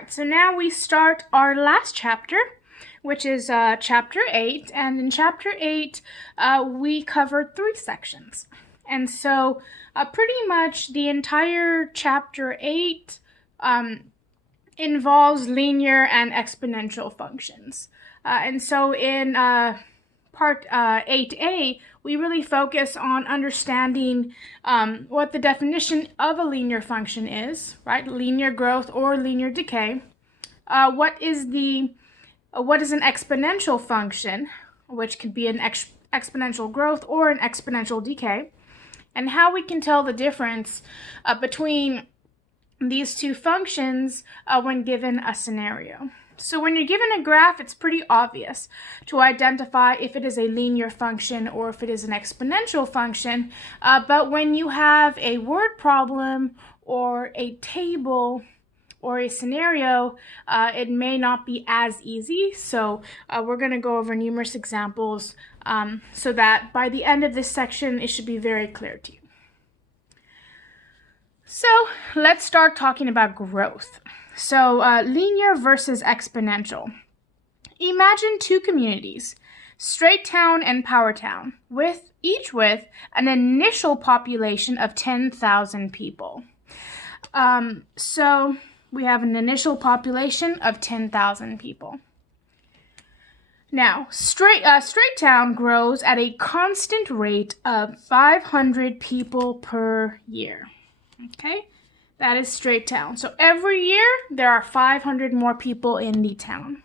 right, so now we start our last chapter, which is chapter 8. And in chapter 8, we covered 3 sections. And so pretty much the entire chapter 8 involves linear and exponential functions. And so in part 8a, we really focus on understanding what the definition of a linear function is, right? Linear growth or linear decay. What is an exponential function, which could be an exponential growth or an exponential decay, and how we can tell the difference between these two functions when given a scenario. So when you're given a graph, it's pretty obvious to identify if it is a linear function or if it is an exponential function. But when you have a word problem or a table or a scenario, it may not be as easy. So we're going to go over numerous examples so that by the end of this section, it should be very clear to you. So let's start talking about growth. So linear versus exponential. Imagine 2 communities, Straighttown and Powertown, each with an initial population of 10,000 people. So we have an initial population of 10,000 people. Now, Straighttown grows at a constant rate of 500 people per year. Okay, that is Straighttown. So every year, there are 500 more people in the town.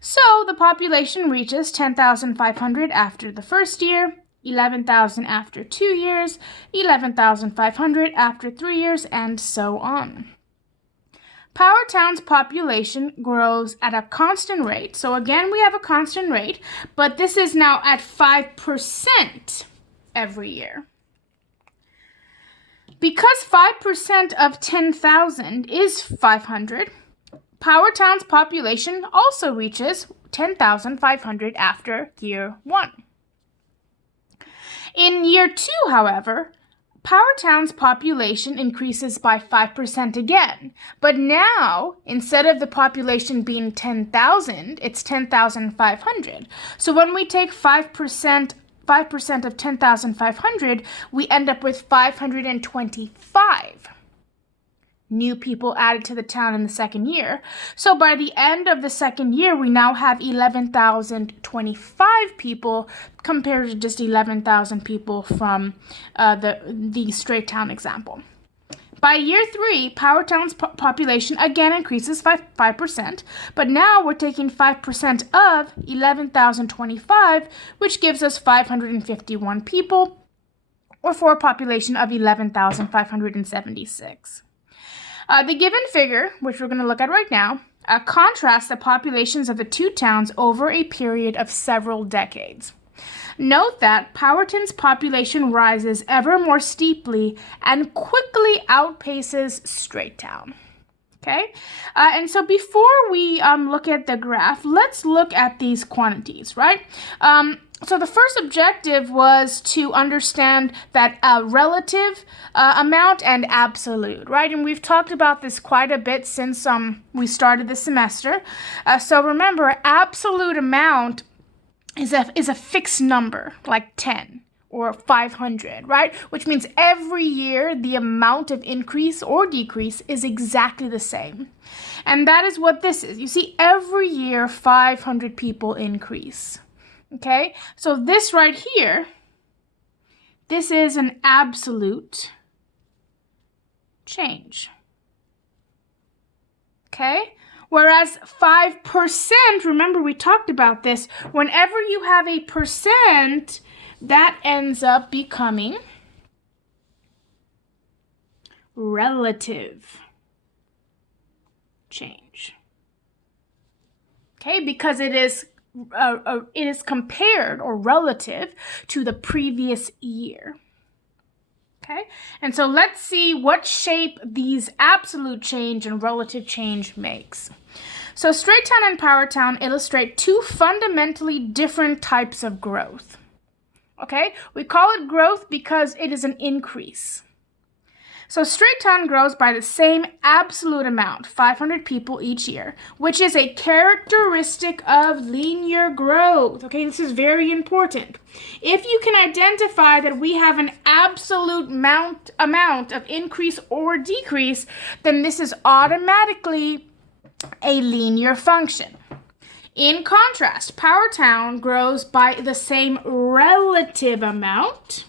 So the population reaches 10,500 after the first year, 11,000 after 2 years, 11,500 after 3 years, and so on. Powertown's population grows at a constant rate. So again, we have a constant rate, but this is now at 5% every year. Because 5% of 10,000 is 500, Powertown's population also reaches 10,500 after year 1. In year 2, however, Powertown's population increases by 5% again, but now, instead of the population being 10,000, it's 10,500. So when we take 5% of 10,500, we end up with 525 new people added to the town in the second year. So by the end of the second year, we now have 11,025 people compared to just 11,000 people from the Straighttown example. By year 3, Powertown's population again increases 5%, but now we're taking 5% of 11,025, which gives us 551 people, or for a population of 11,576. The given figure, which we're going to look at right now, contrasts the populations of the 2 towns over a period of several decades. Note that Powertown's population rises ever more steeply and quickly outpaces Straighttown. Okay, and so before we look at the graph, let's look at these quantities, right? So the first objective was to understand that relative amount and absolute, right? And we've talked about this quite a bit since we started the semester. So remember, absolute amount is a fixed number, like 10 or 500, right? Which means every year the amount of increase or decrease is exactly the same. And that is what this is. You see, every year 500 people increase. Okay, so this right here, this is an absolute change. Okay, whereas 5%, remember we talked about this, whenever you have a percent, that ends up becoming relative change. Okay, because it is compared or relative to the previous year. Okay, and so let's see what shape these absolute change and relative change makes. So Straighttown and Powertown illustrate 2 fundamentally different types of growth. Okay, we call it growth because it is an increase. So Straight Town grows by the same absolute amount, 500 people each year, which is a characteristic of linear growth. Okay, this is very important. If you can identify that we have an absolute amount of increase or decrease, then this is automatically a linear function. In contrast, Power Town grows by the same relative amount,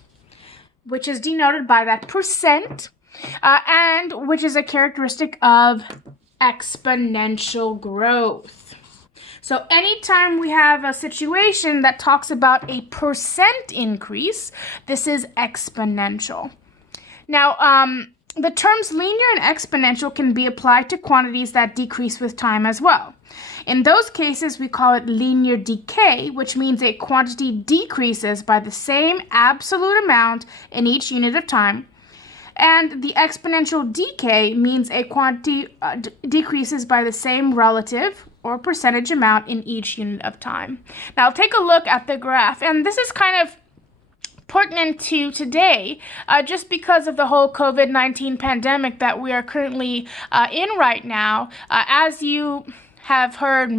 which is denoted by that percent, and which is a characteristic of exponential growth. So anytime we have a situation that talks about a percent increase, this is exponential. Now, the terms linear and exponential can be applied to quantities that decrease with time as well. In those cases, we call it linear decay, which means a quantity decreases by the same absolute amount in each unit of time. And the exponential decay means a quantity decreases by the same relative or percentage amount in each unit of time. Now, take a look at the graph, and this is kind of pertinent to today, just because of the whole COVID-19 pandemic that we are currently in right now. As you have heard,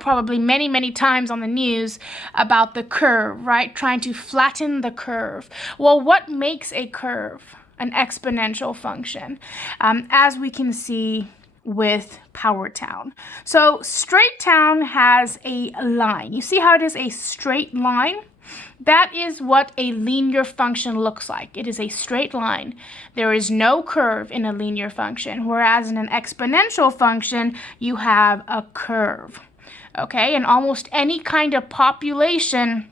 probably many, many times on the news about the curve, right? Trying to flatten the curve. Well, what makes a curve an exponential function? As we can see with Power Town. So Straight Town has a line. You see how it is a straight line? That is what a linear function looks like. It is a straight line. There is no curve in a linear function, whereas in an exponential function, you have a curve. Okay, and almost any kind of population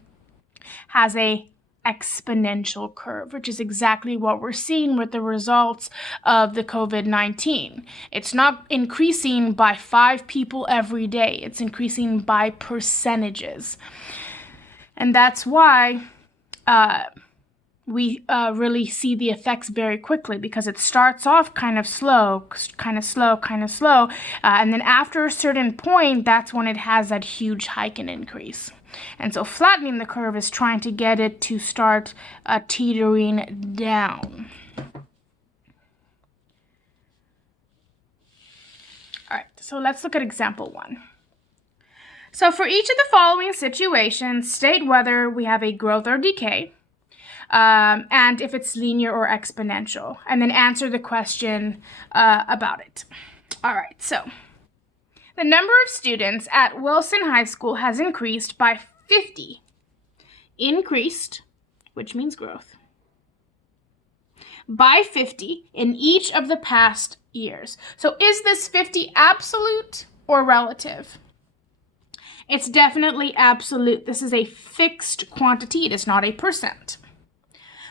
has a exponential curve, which is exactly what we're seeing with the results of the COVID-19. It's not increasing by 5 people every day. It's increasing by percentages. And that's why we really see the effects very quickly, because it starts off kind of slow, and then after a certain point, that's when it has that huge hike and increase. And so flattening the curve is trying to get it to start teetering down. All right, so let's look at example 1. So for each of the following situations, state whether we have a growth or decay, and if it's linear or exponential, and then answer the question about it. All right, so the number of students at Wilson High School has increased by 50. Increased, which means growth, by 50 in each of the past years. So is this 50 absolute or relative? It's definitely absolute. This is a fixed quantity. It is not a percent.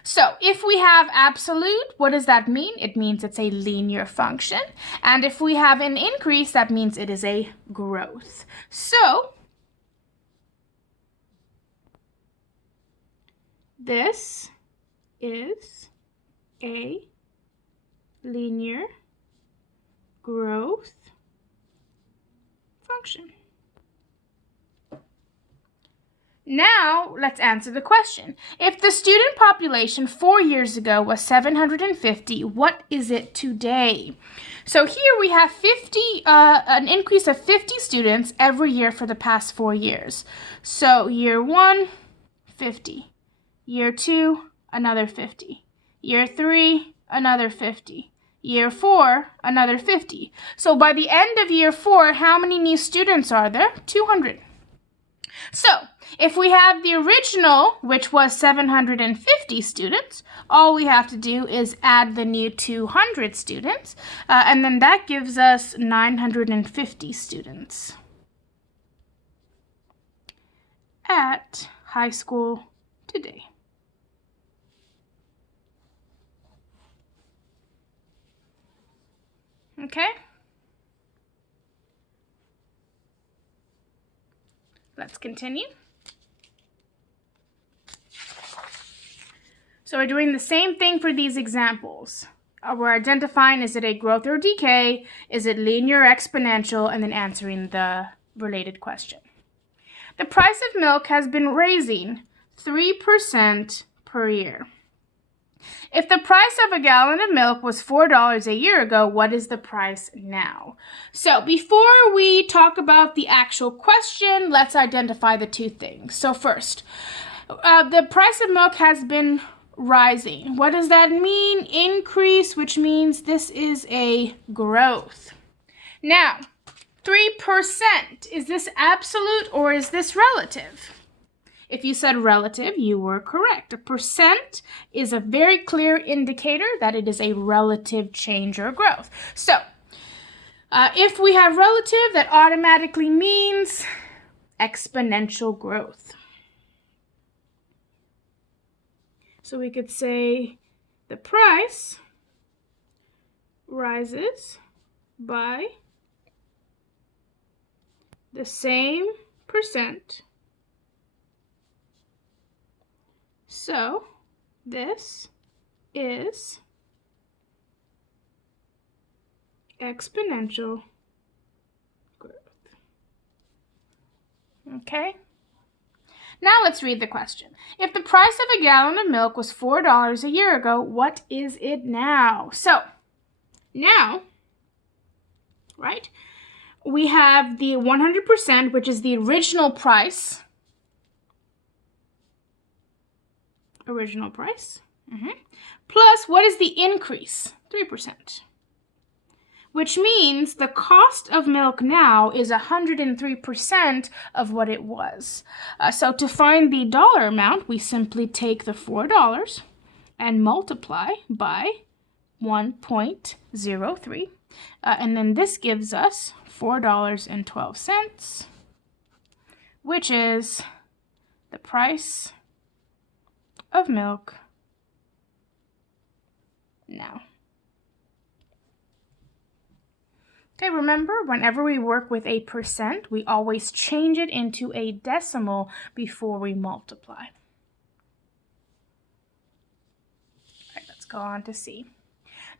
So if we have absolute, what does that mean? It means it's a linear function. And if we have an increase, that means it is a growth. So this is a linear growth function. Now, let's answer the question. If the student population 4 years ago was 750, what is it today? So here we have an increase of 50 students every year for the past 4 years. So year 1, 50. Year 2, another 50. Year 3, another 50. Year 4, another 50. So by the end of year 4, how many new students are there? 200. So, if we have the original, which was 750 students, all we have to do is add the new 200 students, and then that gives us 950 students at high school today. Okay? Let's continue. So we're doing the same thing for these examples. We're identifying, is it a growth or decay? Is it linear or exponential? And then answering the related question. The price of milk has been raising 3% per year. If the price of a gallon of milk was $4 a year ago, what is the price now? So before we talk about the actual question, let's identify the two things. So first, the price of milk has been rising. What does that mean? Increase, which means this is a growth. Now, 3%, is this absolute or is this relative? If you said relative, you were correct. A percent is a very clear indicator that it is a relative change or growth. So, if we have relative, that automatically means exponential growth. So we could say the price rises by the same percent. So this is exponential growth. Okay? Now let's read the question. If the price of a gallon of milk was $4 a year ago, what is it now? So now, right, we have the 100%, which is the original price. Plus, what is the increase? 3%. Which means the cost of milk now is 103% of what it was. So to find the dollar amount, we simply take the $4 and multiply by 1.03. And then this gives us $4.12, which is the price of milk now. Okay, remember, whenever we work with a percent, we always change it into a decimal before we multiply. All right, let's go on to C.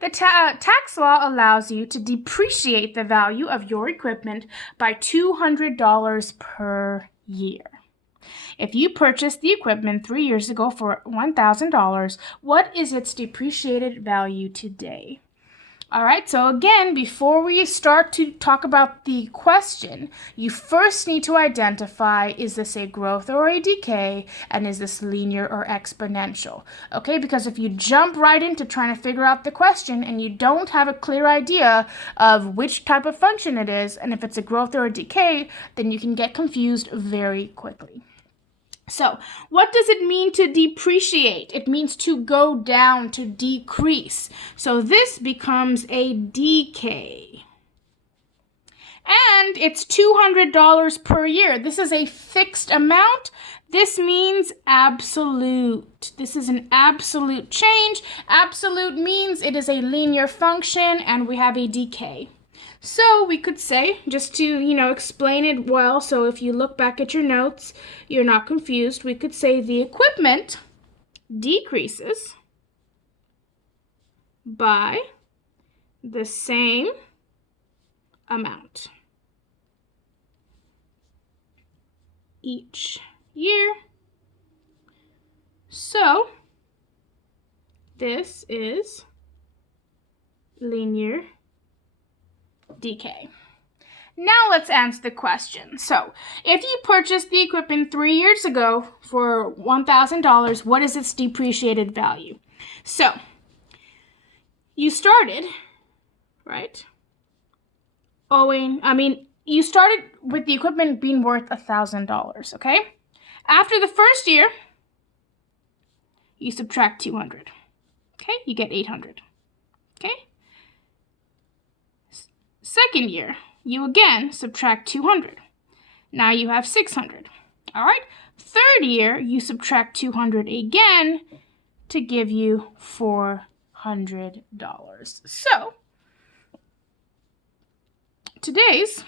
The tax law allows you to depreciate the value of your equipment by $200 per year. If you purchased the equipment 3 years ago for $1,000, what is its depreciated value today? All right, so again, before we start to talk about the question, you first need to identify, is this a growth or a decay, and is this linear or exponential? Okay, because if you jump right into trying to figure out the question and you don't have a clear idea of which type of function it is, and if it's a growth or a decay, then you can get confused very quickly. So, what does it mean to depreciate? It means to go down, to decrease. So this becomes a decay. And it's $200 per year. This is a fixed amount. This means absolute. This is an absolute change. Absolute means it is a linear function and we have a decay. So we could say, just to, explain it well, so if you look back at your notes, you're not confused, we could say the equipment decreases by the same amount each year. So this is linear decay. Now let's answer the question. So, if you purchased the equipment 3 years ago for $1,000, what is its depreciated value? So, you started, right? You started with the equipment being worth $1,000, okay? After the first year, you subtract 200. Okay? You get 800. Okay? Second year, you again subtract 200. Now you have 600. All right? Third year, you subtract 200 again to give you $400. So, today's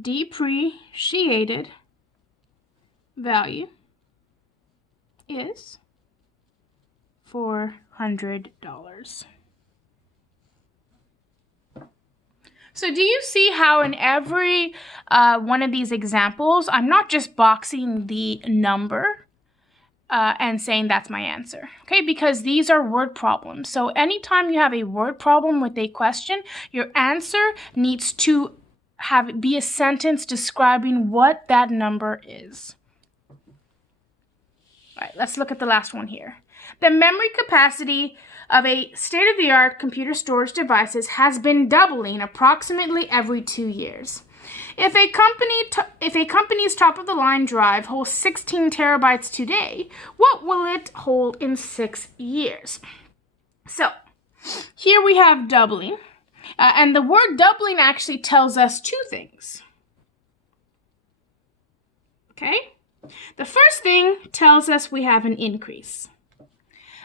depreciated value is $400. So do you see how in every one of these examples, I'm not just boxing the number, and saying that's my answer, okay? Because these are word problems. So anytime you have a word problem with a question, your answer needs to be a sentence describing what that number is. All right, let's look at the last one here. The memory capacity of a state-of-the-art computer storage devices has been doubling approximately every 2 years. If a company's top-of-the-line drive holds 16 terabytes today, what will it hold in 6 years? So here we have doubling, and the word doubling actually tells us two things. Okay? The first thing tells us we have an increase.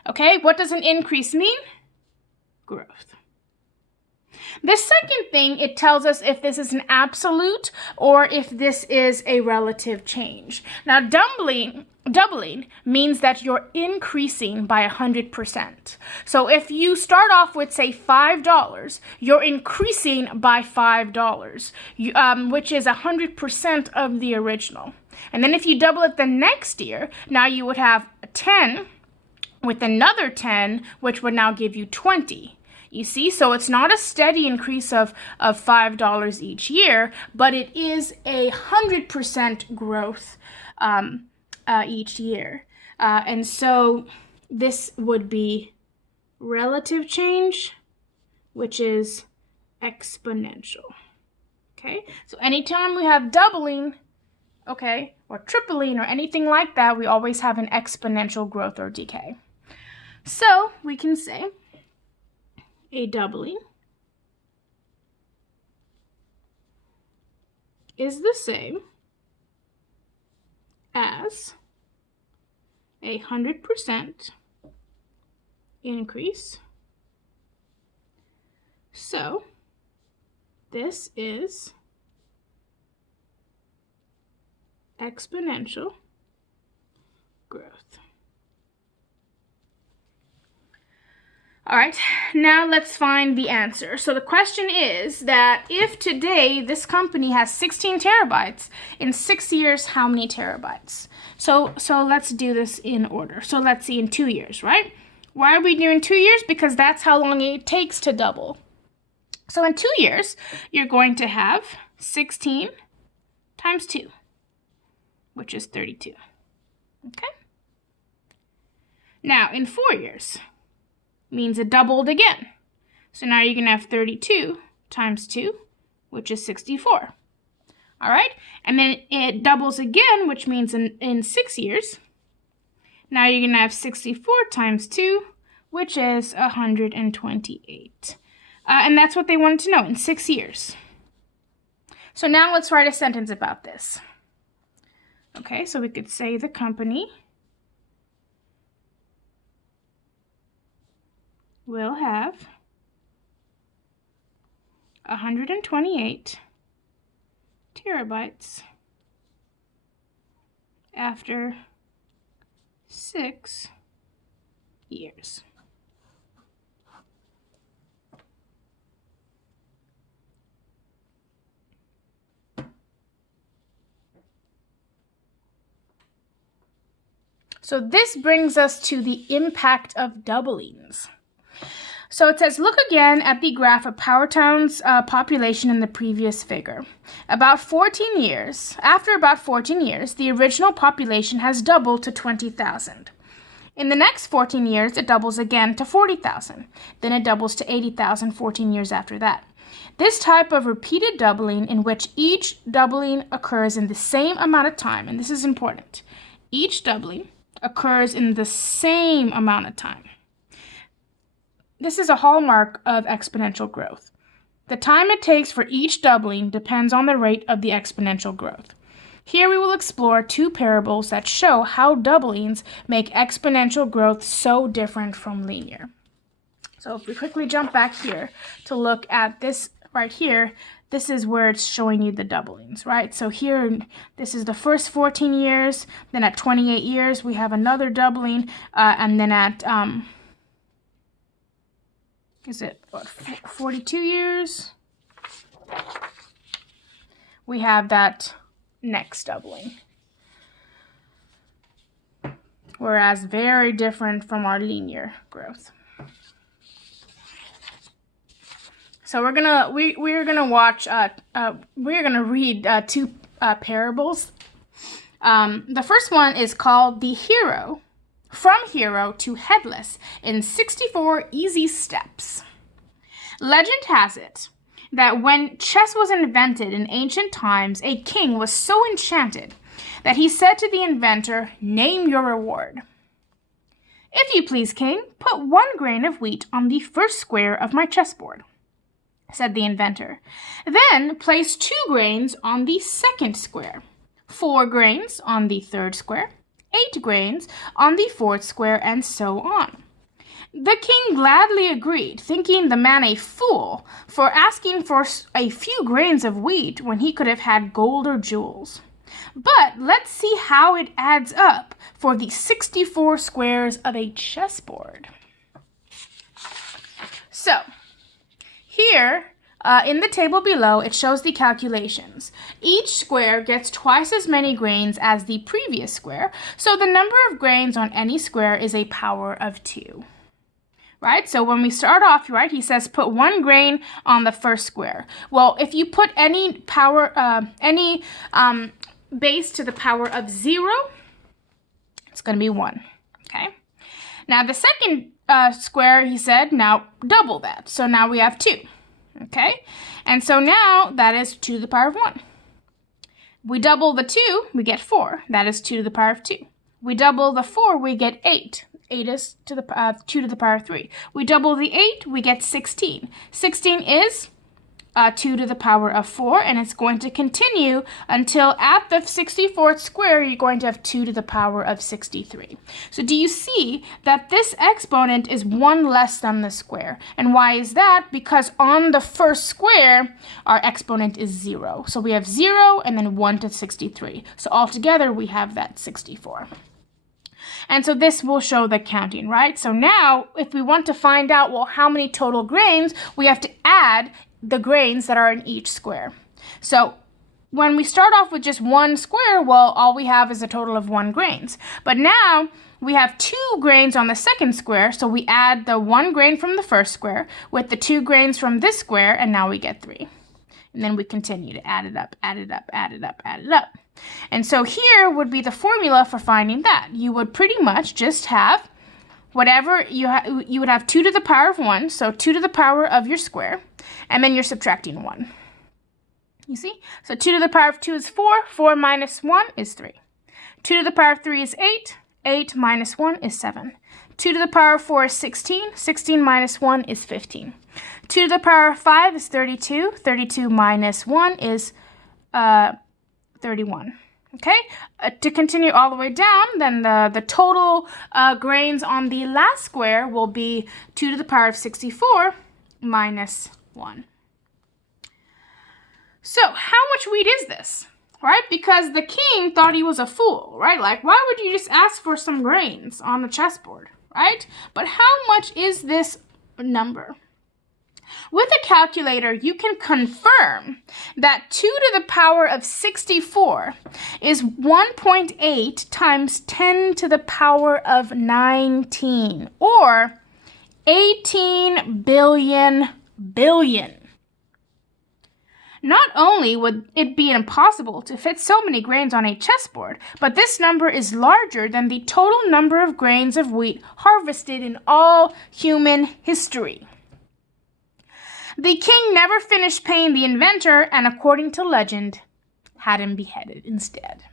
Okay, what does an increase mean? Growth. The second thing, it tells us if this is an absolute or if this is a relative change. Now, doubling means that you're increasing by 100%. So if you start off with, say, $5, you're increasing by $5, which is 100% of the original. And then if you double it the next year, now you would have 10 with another 10, which would now give you 20. You see, so it's not a steady increase of $5 each year, but it is 100% growth each year. And so this would be relative change, which is exponential. Okay, so anytime we have doubling, okay, or tripling or anything like that, we always have an exponential growth or decay. So we can say a doubling is the same as 100% increase. So this is exponential growth. All right, now let's find the answer. So the question is that if today this company has 16 terabytes, in 6 years, how many terabytes? So let's do this in order. So let's see, in 2 years, right? Why are we doing 2 years? Because that's how long it takes to double. So in 2 years, you're going to have 16 times 2, which is 32. Okay? Now, in 4 years, means it doubled again. So now you're going to have 32 times 2, which is 64. All right? And then it doubles again, which means in 6 years, now you're going to have 64 times 2, which is 128. And that's what they wanted to know, in 6 years. So now let's write a sentence about this. Okay, so we could say the company will have 128 terabytes after 6 years. So this brings us to the impact of doublings. So it says, look again at the graph of Powertown's population in the previous figure. After about 14 years, the original population has doubled to 20,000. In the next 14 years, it doubles again to 40,000. Then it doubles to 80,000 14 years after that. This type of repeated doubling, in which each doubling occurs in the same amount of time, and this is important, each doubling occurs in the same amount of time. This is a hallmark of exponential growth. The time it takes for each doubling depends on the rate of the exponential growth. Here we will explore 2 parables that show how doublings make exponential growth so different from linear. So if we quickly jump back here to look at this right here, this is where it's showing you the doublings, right? So here, this is the first 14 years, then at 28 years, we have another doubling, and then at, is it what, 42 years? We have that next doubling. whereas very different from our linear growth. So we're gonna read two parables. The first one is called The Hero, From Hero to Headless in 64 Easy Steps. Legend has it that when chess was invented in ancient times, a king was so enchanted that he said to the inventor, "Name your reward." "If you please, king, put 1 grain of wheat on the first square of my chessboard," said the inventor. "Then place 2 grains on the second square, 4 grains on the third square, 8 grains on the fourth square, and so on." The king gladly agreed, thinking the man a fool for asking for a few grains of wheat when he could have had gold or jewels. But let's see how it adds up for the 64 squares of a chessboard. So, here, in the table below, it shows the calculations. Each square gets twice as many grains as the previous square, so the number of grains on any square is a power of 2. Right? So when we start off, right, he says put 1 grain on the first square. Well, if you put any base to the power of 0, it's going to be 1. Okay? Now the second square, he said, now double that. So now we have 2. Okay? And so now that is 2 to the power of 1. We double the 2, we get 4. That is 2 to the power of 2. We double the 4, we get 8. 8 is to the 2 to the power of 3. We double the 8, we get 16. 16 is 2 to the power of 4, and it's going to continue until at the 64th square, you're going to have 2 to the power of 63. So do you see that this exponent is 1 less than the square? And why is that? Because on the first square, our exponent is 0. So we have 0 and then 1 to 63. So altogether, we have that 64. And so this will show the counting, right? So now, if we want to find out, well, how many total grains, we have to add the grains that are in each square. So when we start off with just 1 square, well, all we have is a total of 1 grains. But now we have 2 grains on the second square, so we add the 1 grain from the first square with the 2 grains from this square, and now we get 3. And then we continue to add it up, add it up, add it up, add it up. And so here would be the formula for finding that. You would pretty much just have whatever you would have 2 to the power of 1, so 2 to the power of your square, and then you're subtracting 1. You see? So 2 to the power of 2 is 4, 4 minus 1 is 3. 2 to the power of 3 is 8, 8 minus 1 is 7. 2 to the power of 4 is 16, 16 minus 1 is 15. 2 to the power of 5 is 32, 32 minus 1 is 31. Okay, to continue all the way down, then the total grains on the last square will be 2 to the power of 64 minus 1. So how much wheat is this? Right? Because the king thought he was a fool, right? Like, why would you just ask for some grains on the chessboard, right? But how much is this number? With a calculator, you can confirm that 2 to the power of 64 is 1.8 times 10 to the power of 19, or 18 billion. Not only would it be impossible to fit so many grains on a chessboard, but this number is larger than the total number of grains of wheat harvested in all human history. The king never finished paying the inventor, and according to legend, had him beheaded instead.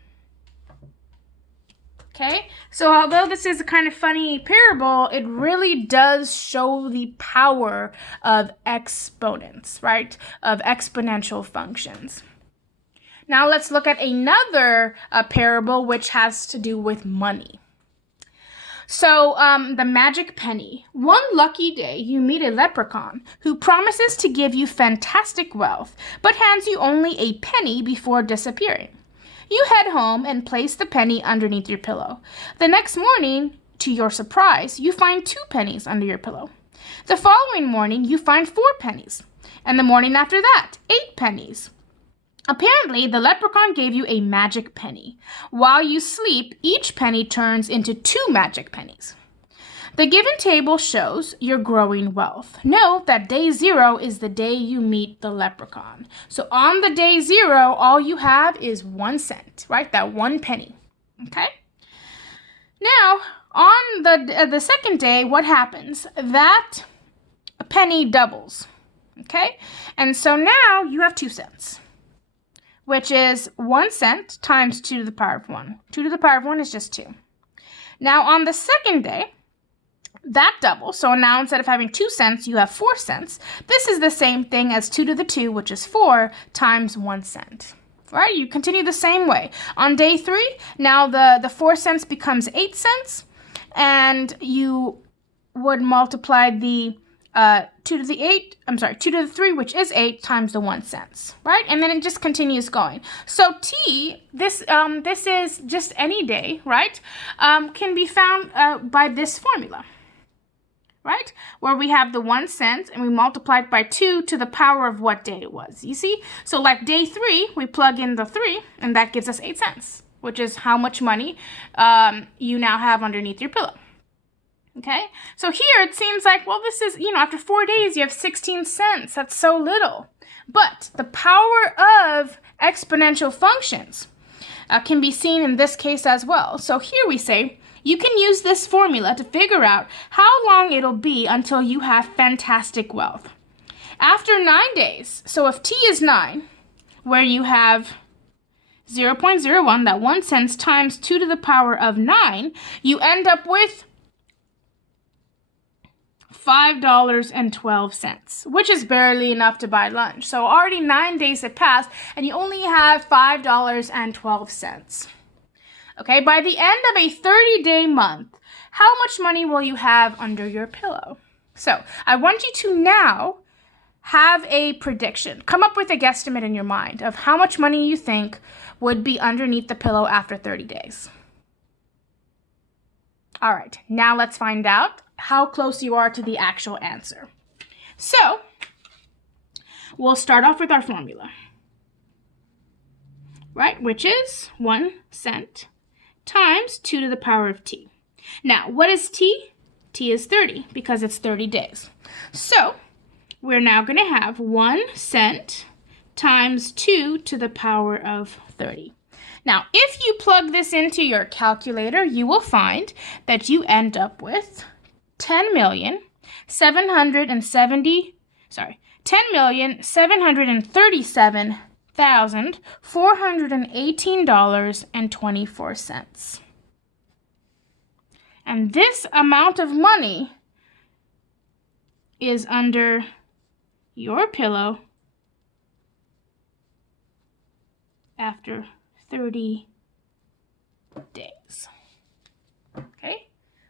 Okay, so although this is a kind of funny parable, it really does show the power of exponents, right? Of exponential functions. Now let's look at another parable which has to do with money. So, the magic penny. One lucky day, you meet a leprechaun who promises to give you fantastic wealth, but hands you only a penny before disappearing. You head home and place the penny underneath your pillow. The next morning, to your surprise, you find 2 pennies under your pillow. The following morning, you find 4 pennies. And the morning after that, 8 pennies. Apparently, the leprechaun gave you a magic penny. While you sleep, each penny turns into 2 magic pennies. The given table shows your growing wealth. Note that day 0 is the day you meet the leprechaun. So on the day 0, all you have is 1 cent, right? That 1 penny, okay? Now, on the second day, what happens? That penny doubles, okay? And so now you have 2 cents, which is 1 cent times 2 to the power of 1. 2 to the power of 1 is just 2. Now, on the second day, that doubles. So now instead of having 2 cents, you have 4 cents. This is the same thing as 2 to the 2, which is 4, times 1 cent. Right? You continue the same way. On day 3, now the 4 cents becomes 8 cents, and you would multiply the 2 to the 3, which is 8, times the 1 cents, right? And then it just continues going. So T, this is just any day, right? Can be found by this formula, right? Where we have the 1 cent and we multiply it by 2 to the power of what day it was. You see? So like day 3, we plug in the 3 and that gives us 8 cents, which is how much money you now have underneath your pillow. Okay? So here it seems like, well, this is, after 4 days you have 16 cents. That's so little. But the power of exponential functions can be seen in this case as well. So here we say, you can use this formula to figure out how long it'll be until you have fantastic wealth. After 9 days, so if T is 9, where you have 0.01, that 1 cent times 2 to the power of 9, you end up with $5.12, which is barely enough to buy lunch. So already 9 days have passed, and you only have $5.12. Okay, by the end of a 30-day month, how much money will you have under your pillow? So I want you to now have a prediction. Come up with a guesstimate in your mind of how much money you think would be underneath the pillow after 30 days. All right, now let's find out how close you are to the actual answer. So we'll start off with our formula, right, which is 1 cent times 2 to the power of T. Now, what is T? T is 30 because it's 30 days. So we're now going to have 1 cent times 2 to the power of 30. Now, if you plug this into your calculator, you will find that you end up with $10,737,418.24. And this amount of money is under your pillow after 30 days. Okay?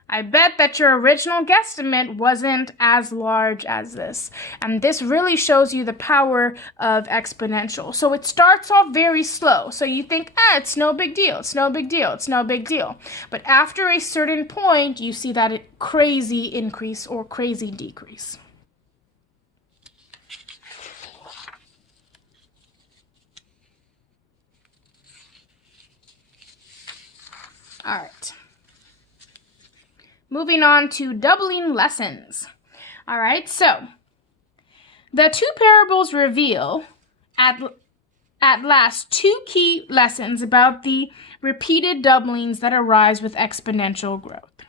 I bet that your original guesstimate wasn't as large as this. And this really shows you the power of exponential. So it starts off very slow. So you think, it's no big deal. It's no big deal. It's no big deal. But after a certain point, you see that crazy increase or crazy decrease. All right. Moving on to doubling lessons. All right, so the 2 parables reveal at last 2 key lessons about the repeated doublings that arise with exponential growth.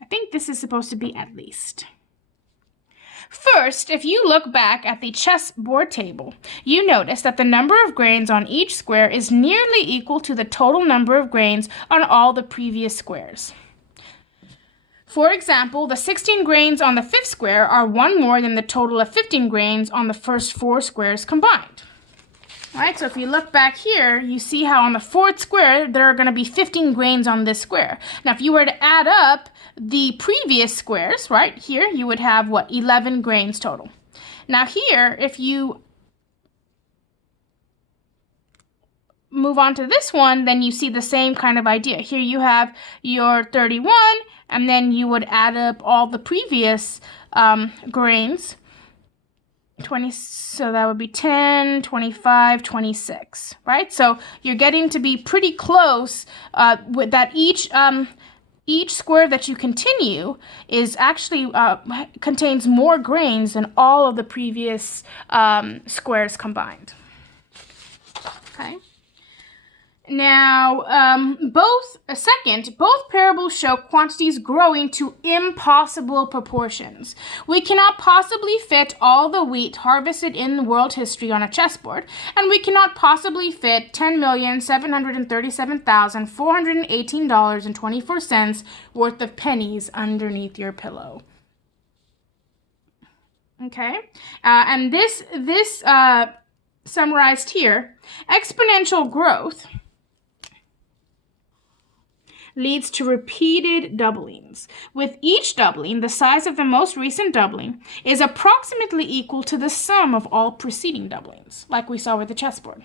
I think this is supposed to be at least. First, if you look back at the chessboard table, you notice that the number of grains on each square is nearly equal to the total number of grains on all the previous squares. For example, the 16 grains on the 5th square are 1 more than the total of 15 grains on the first 4 squares combined. All right, so if you look back here, you see how on the 4th square, there are going to be 15 grains on this square. Now, if you were to add up the previous squares, right, here, you would have, 11 grains total. Now here, if you move on to this one, then you see the same kind of idea. Here you have your 31, and then you would add up all the previous grains, 20, so that would be 10, 25, 26, right? So you're getting to be pretty close with that each square that you continue is actually contains more grains than all of the previous squares combined. Okay. Now, both parables show quantities growing to impossible proportions. We cannot possibly fit all the wheat harvested in world history on a chessboard, and we cannot possibly fit $10,737,418.24 worth of pennies underneath your pillow. Okay, and this summarized here, exponential growth leads to repeated doublings. With each doubling, the size of the most recent doubling is approximately equal to the sum of all preceding doublings, like we saw with the chessboard.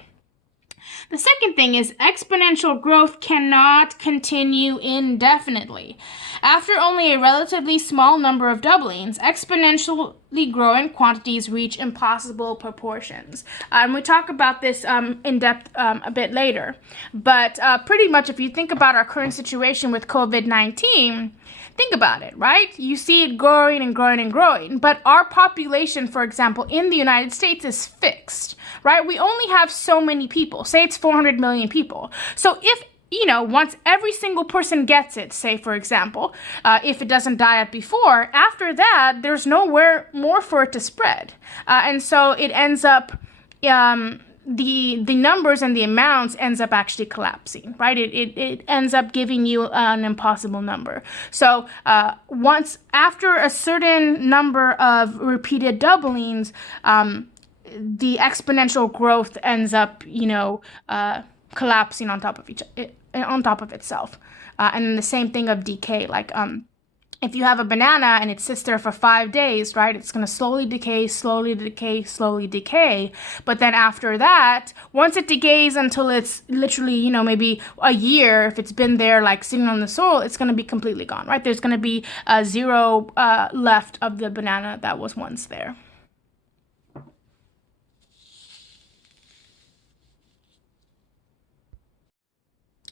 The second thing is exponential growth cannot continue indefinitely. After only a relatively small number of doublings, exponentially growing quantities reach impossible proportions. And we talk about this in depth a bit later. But pretty much if you think about our current situation with COVID-19, think about it, right? You see it growing and growing and growing, but our population, for example, in the United States is fixed, right? We only have so many people. Say it's 400 million people. So if once every single person gets it, say, for example, if it doesn't die out before, after that, there's nowhere more for it to spread. And so it ends up, the numbers and the amounts ends up actually collapsing, right? It ends up giving you an impossible number. So once after a certain number of repeated doublings, the exponential growth ends up, collapsing on top of itself. And then the same thing of decay, like if you have a banana and it sits there for 5 days, right, it's going to slowly decay, slowly decay, slowly decay. But then after that, once it decays until it's literally, maybe a year, if it's been there like sitting on the soil, it's going to be completely gone, right? There's going to be zero left of the banana that was once there.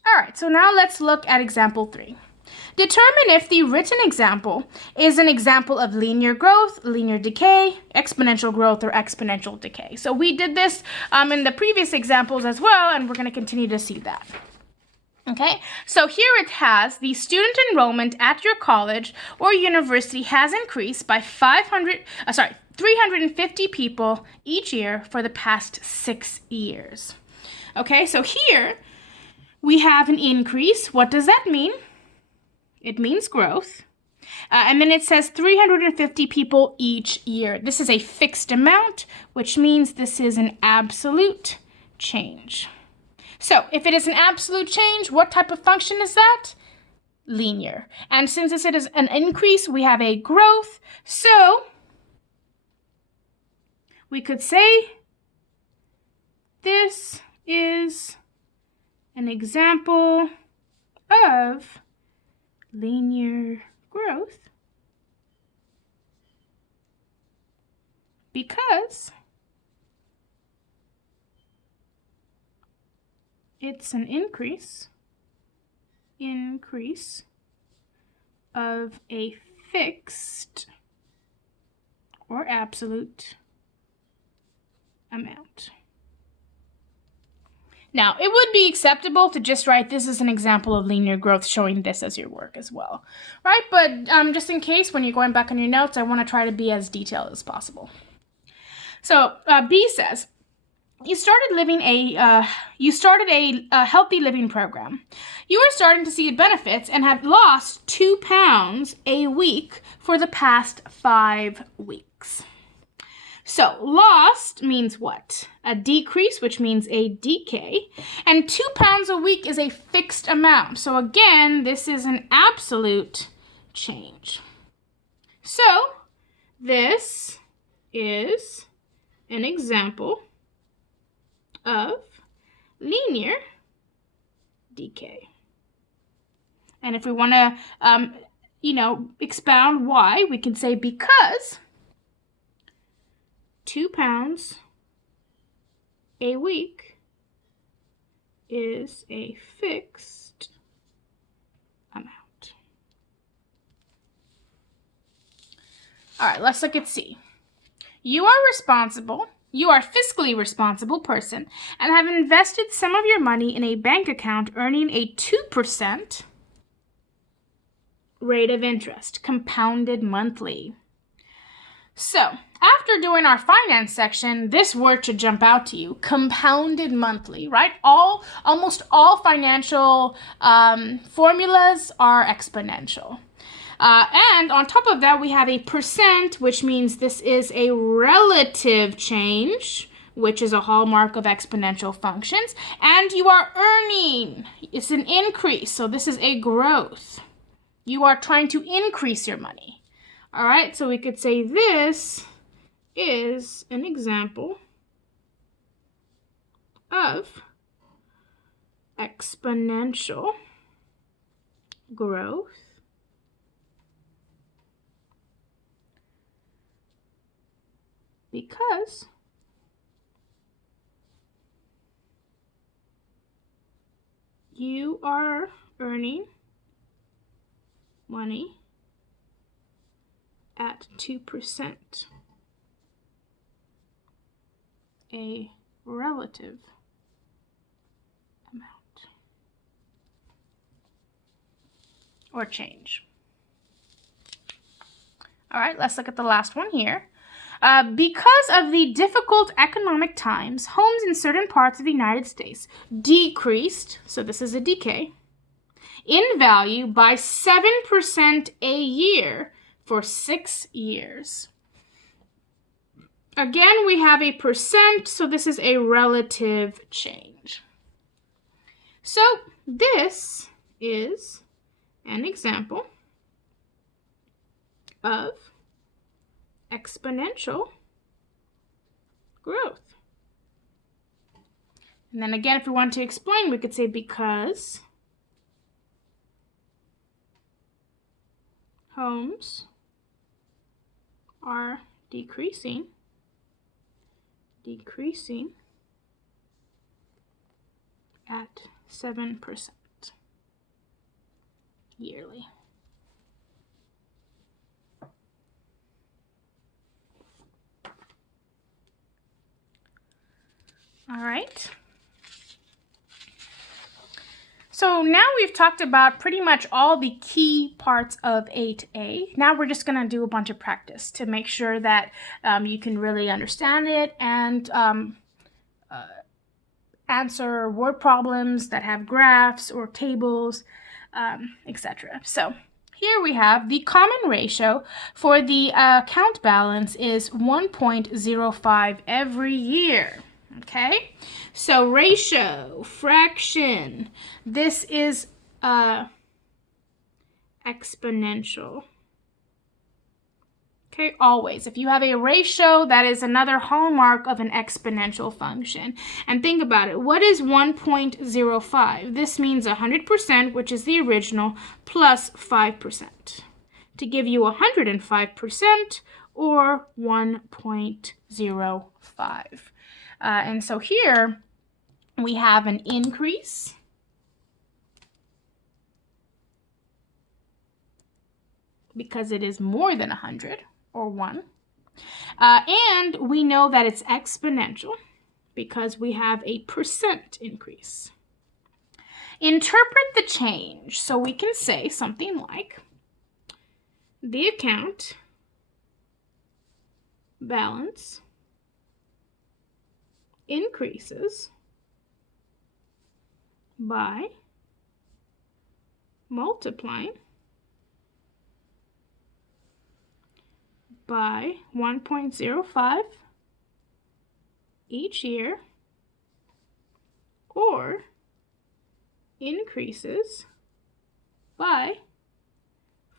All right, so now let's look at example 3. Determine if the written example is an example of linear growth, linear decay, exponential growth, or exponential decay. So we did this in the previous examples as well, and we're going to continue to see that. Okay, so here it has the student enrollment at your college or university has increased by 350 people each year for the past 6 years. Okay, so here we have an increase. What does that mean? It means growth. And then it says 350 people each year. This is a fixed amount, which means this is an absolute change. So if it is an absolute change, what type of function is that? Linear. And since it is an increase, we have a growth. So we could say this is an example of linear growth because it's an increase of a fixed or absolute amount. Now, it would be acceptable to just write this as an example of linear growth, showing this as your work as well, right? But just in case, when you're going back on your notes, I want to try to be as detailed as possible. So B says, you started a healthy living program. You are starting to see the benefits and have lost 2 pounds a week for the past 5 weeks. So lost means what? A decrease, which means a decay. And 2 pounds a week is a fixed amount. So again, this is an absolute change. So this is an example of linear decay. And if we want to, expound why, we can say because £2 a week is a fixed amount. All right, let's look at C. You are a fiscally responsible person and have invested some of your money in a bank account earning a 2% rate of interest, compounded monthly. So, after doing our finance section, this word should jump out to you, compounded monthly, right? Almost all financial formulas are exponential. And on top of that, we have a percent, which means this is a relative change, which is a hallmark of exponential functions. And you are earning. It's an increase, so this is a growth. You are trying to increase your money. All right, so we could say this is an example of exponential growth because you are earning money at 2%, a relative amount or change. All right, let's look at the last one here. Because of the difficult economic times, homes in certain parts of the United States decreased, so this is a decay, in value by 7% a year for 6 years. Again, we have a percent, so this is a relative change. So this is an example of exponential growth. And then again, if we want to explain, we could say because homes are decreasing at 7% yearly. All right. So now we've talked about pretty much all the key parts of 8A. Now we're just going to do a bunch of practice to make sure that you can really understand it and answer word problems that have graphs or tables, etc. So here we have the common ratio for the account balance is 1.05 every year. Okay, so ratio, fraction, this is exponential. Okay, always. If you have a ratio, that is another hallmark of an exponential function. And think about it. What is 1.05? This means 100%, which is the original, plus 5%, to give you 105% or 1.05. And so here we have an increase because it is more than 100 or 1. And we know that it's exponential because we have a percent increase. Interpret the change. So we can say something like the account balance increases by multiplying by 1.05 each year, or increases by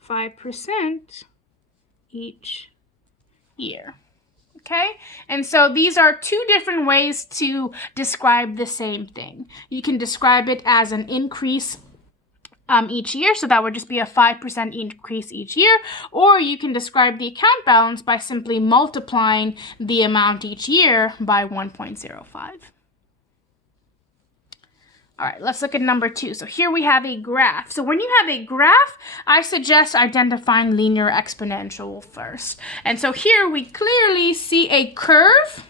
5% each year. Okay, and so these are two different ways to describe the same thing. You can describe it as an increase each year, so that would just be a 5% increase each year, or you can describe the account balance by simply multiplying the amount each year by 1.05. All right, let's look at number 2. So here we have a graph. So when you have a graph, I suggest identifying linear exponential first. And so here we clearly see a curve.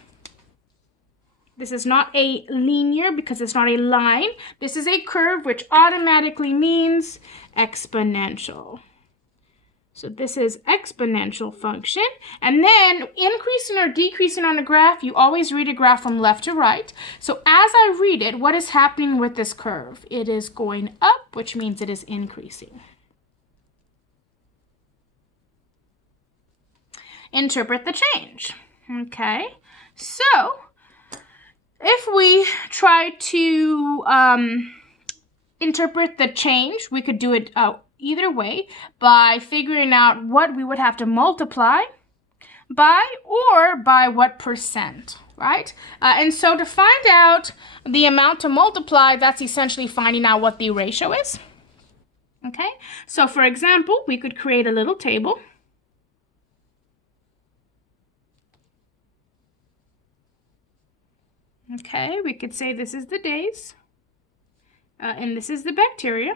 This is not a linear because it's not a line. This is a curve, which automatically means exponential. So this is exponential function. And then increasing or decreasing on a graph, you always read a graph from left to right. So as I read it, what is happening with this curve? It is going up, which means it is increasing. Interpret the change. Okay, so if we try to interpret the change, we could do it either way by figuring out what we would have to multiply by or by what percent, right? And so to find out the amount to multiply, that's essentially finding out what the ratio is. Okay, so for example, we could create a little table. Okay, we could say this is the days, and this is the bacteria.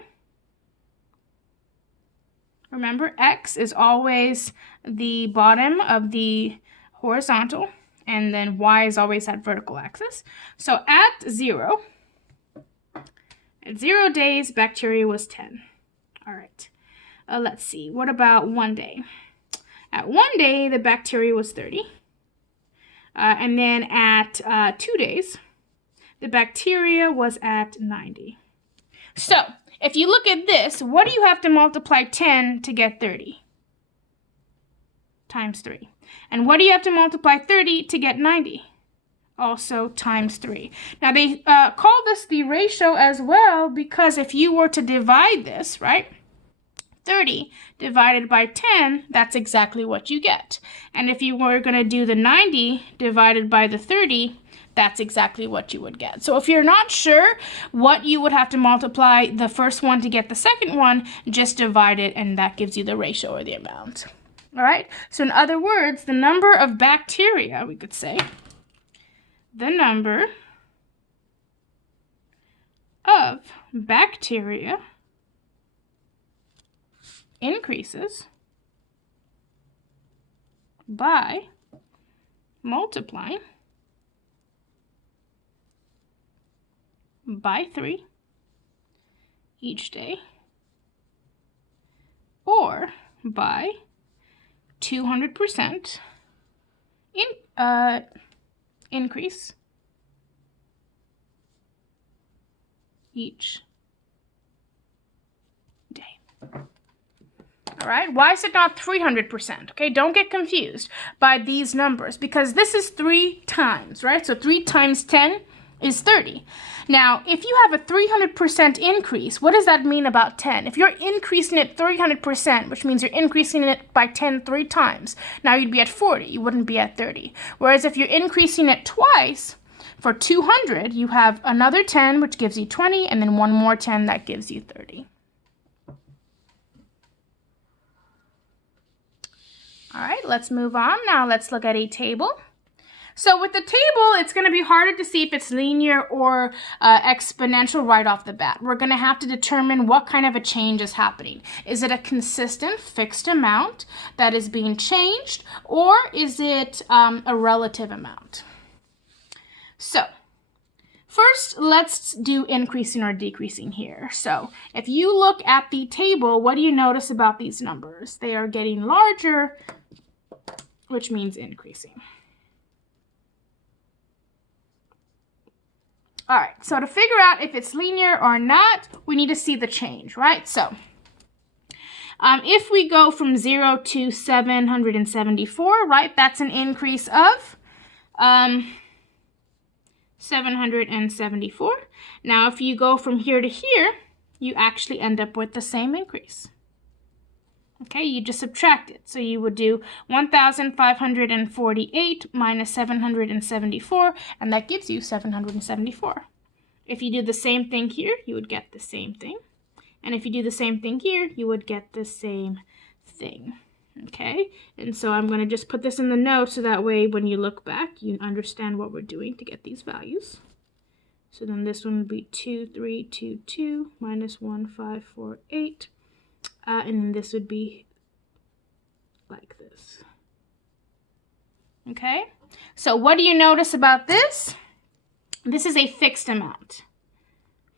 Remember, X is always the bottom of the horizontal, and then Y is always that vertical axis. So at 0 days, bacteria was 10. All right, let's see. What about 1 day? At 1 day, the bacteria was 30. And then at 2 days, the bacteria was at 90. So if you look at this, what do you have to multiply 10 to get 30? Times 3. And what do you have to multiply 30 to get 90? Also times 3. Now they call this the ratio as well because if you were to divide this, right? 30 divided by 10, that's exactly what you get. And if you were going to do the 90 divided by the 30, that's exactly what you would get. So if you're not sure what you would have to multiply the first one to get the second one, just divide it and that gives you the ratio or the amount. All right? So in other words, the number of bacteria, we could say, the number of bacteria increases by multiplying by 3 each day or by 200% increase each day. All right, why is it not 300%? Okay, don't get confused by these numbers because this is 3 times, right? So 3 times 10 is 30. Now, if you have a 300% increase, what does that mean about 10? If you're increasing it 300%, which means you're increasing it by 10 3 times, now you'd be at 40. You wouldn't be at 30. Whereas if you're increasing it twice, for 200, you have another 10, which gives you 20, and then one more 10 that gives you 30. All right, let's move on. Now let's look at a table. So with the table, it's going to be harder to see if it's linear or exponential right off the bat. We're going to have to determine what kind of a change is happening. Is it a consistent fixed amount that is being changed, or is it a relative amount? So first, let's do increasing or decreasing here. So if you look at the table, what do you notice about these numbers? They are getting larger, which means increasing. All right, so to figure out if it's linear or not, we need to see the change, right? So if we go from 0 to 774, right, that's an increase of 774. Now, if you go from here to here, you actually end up with the same increase. Okay, you just subtract it. So you would do 1,548 minus 774, and that gives you 774. If you do the same thing here, you would get the same thing. And if you do the same thing here, you would get the same thing. Okay, and so I'm going to just put this in the notes so that way when you look back, you understand what we're doing to get these values. So then this one would be 2, 3, 2, 2, minus 1, 5, 4, 8. And this would be like this. Okay, so what do you notice about this? This is a fixed amount.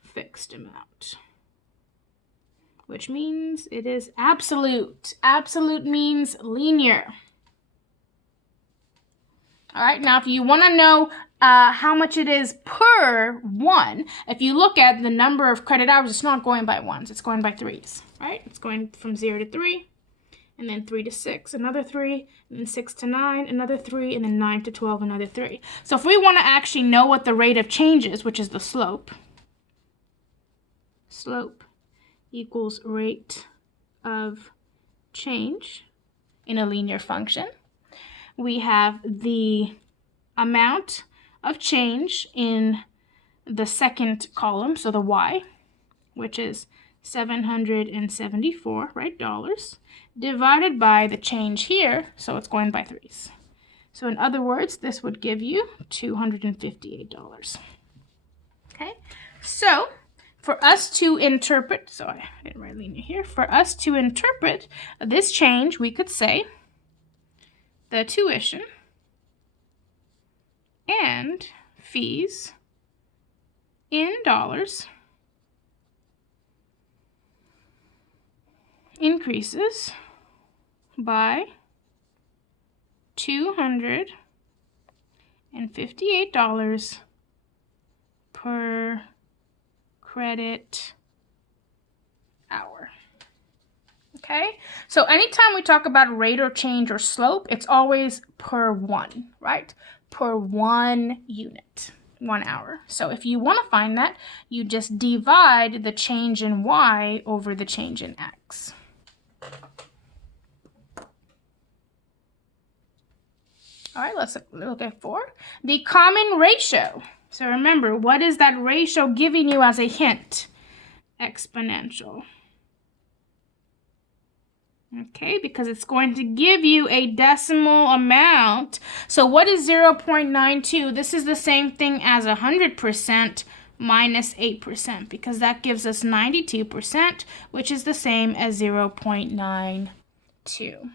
Fixed amount. Which means it is absolute. Absolute means linear. All right, now if you want to know how much it is per one, if you look at the number of credit hours, it's not going by ones, it's going by threes, right? It's going from 0 to 3, and then 3 to 6, another 3, and then 6 to 9, another 3, and then 9 to 12, another 3. So if we want to actually know what the rate of change is, which is the slope equals rate of change in a linear function. We have the amount of change in the second column, so the y, which is 774, right, dollars, divided by the change here, so it's going by threes. So in other words, this would give you $258. Okay, so for us to interpret, so I didn't write linear here, for us to interpret this change, we could say the tuition and fees in dollars increases by $258 per credit hour. Okay, so anytime we talk about rate or change or slope, it's always per one, right? Per 1 unit, 1 hour. So if you want to find that, you just divide the change in y over the change in x. All right, let's look at 4. The common ratio. So remember, what is that ratio giving you as a hint? Exponential. Okay, because it's going to give you a decimal amount. So what is 0.92? This is the same thing as 100% minus 8%, because that gives us 92%, which is the same as 0.92.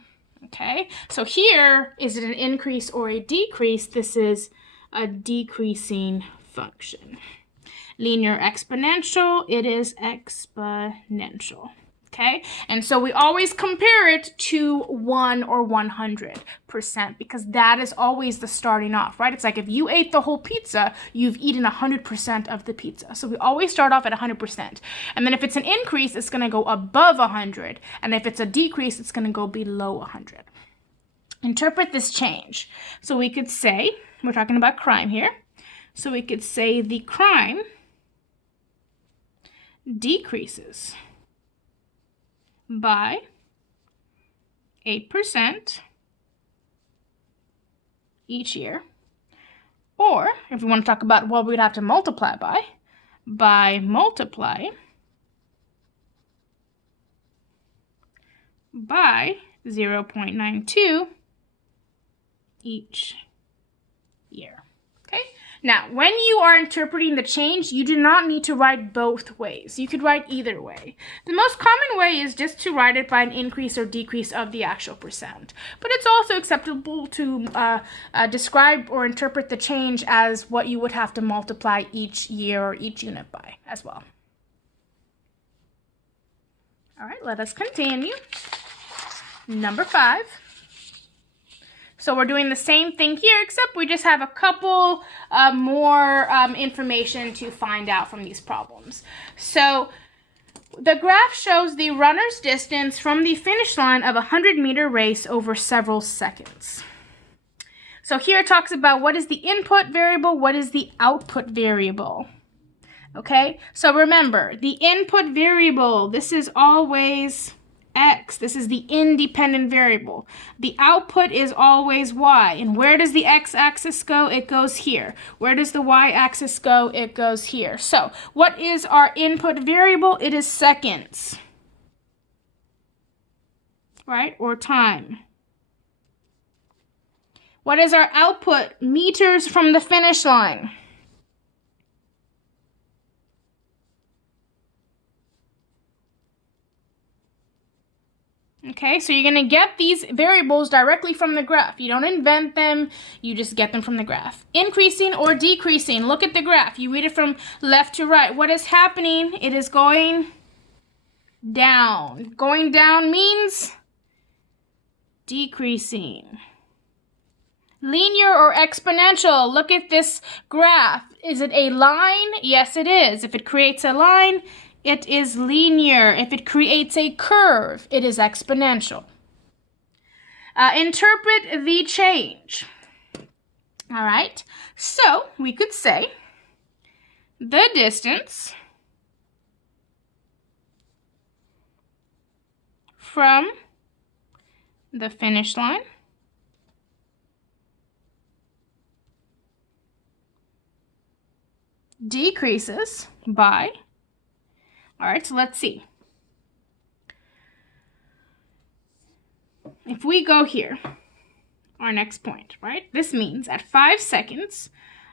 Okay, so here, is it an increase or a decrease? This is a decreasing function. Linear exponential, it is exponential. Okay, and so we always compare it to 1 or 100%, because that is always the starting off, right? It's like if you ate the whole pizza, you've eaten 100% of the pizza. So we always start off at 100%. And then if it's an increase, it's going to go above 100. And if it's a decrease, it's going to go below 100. Interpret this change. So we could say, we're talking about crime here. So we could say the crime decreases by 8% each year. Or, if we want to talk about what we'd have to multiply by multiply by 0.92 each year. Okay? Now, when you are interpreting the change, you do not need to write both ways. You could write either way. The most common way is just to write it by an increase or decrease of the actual percent. But it's also acceptable to describe or interpret the change as what you would have to multiply each year or each unit by as well. All right, let us continue. Number 5. So we're doing the same thing here, except we just have a couple more information to find out from these problems. So the graph shows the runner's distance from the finish line of a 100-meter race over several seconds. So here it talks about what is the input variable, what is the output variable. Okay, so remember, the input variable, this is always x. This is the independent variable. The output is always y. And where does the x-axis go? It goes here. Where does the y-axis go? It goes here. So what is our input variable? It is seconds, right? Or time. What is our output? Meters from the finish line. Okay, so you're going to get these variables directly from the graph. You don't invent them, you just get them from the graph. Increasing or decreasing, look at the graph. You read it from left to right. What is happening? It is going down. Going down means decreasing. Linear or exponential, look at this graph. Is it a line? Yes, it is. If it creates a line, it is linear. If it creates a curve, it is exponential. Interpret the change. All right, so we could say the distance from the finish line decreases by, all right, so let's see. If we go here, our next point, right? This means at 5 seconds,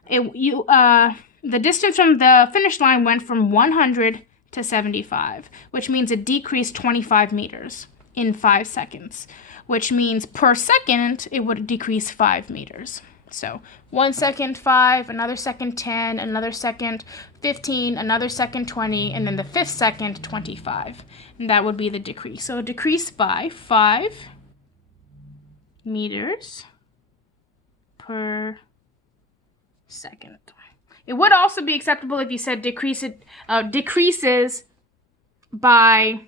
the distance from the finish line went from 100 to 75, which means it decreased 25 meters in 5 seconds, which means per second, it would decrease 5 meters. So 1 second, 5, another second, 10, another second, 15, another second, 20, and then the 5th second, 25. And that would be the decrease. So a decrease by 5 meters per second. It would also be acceptable if you said decreases by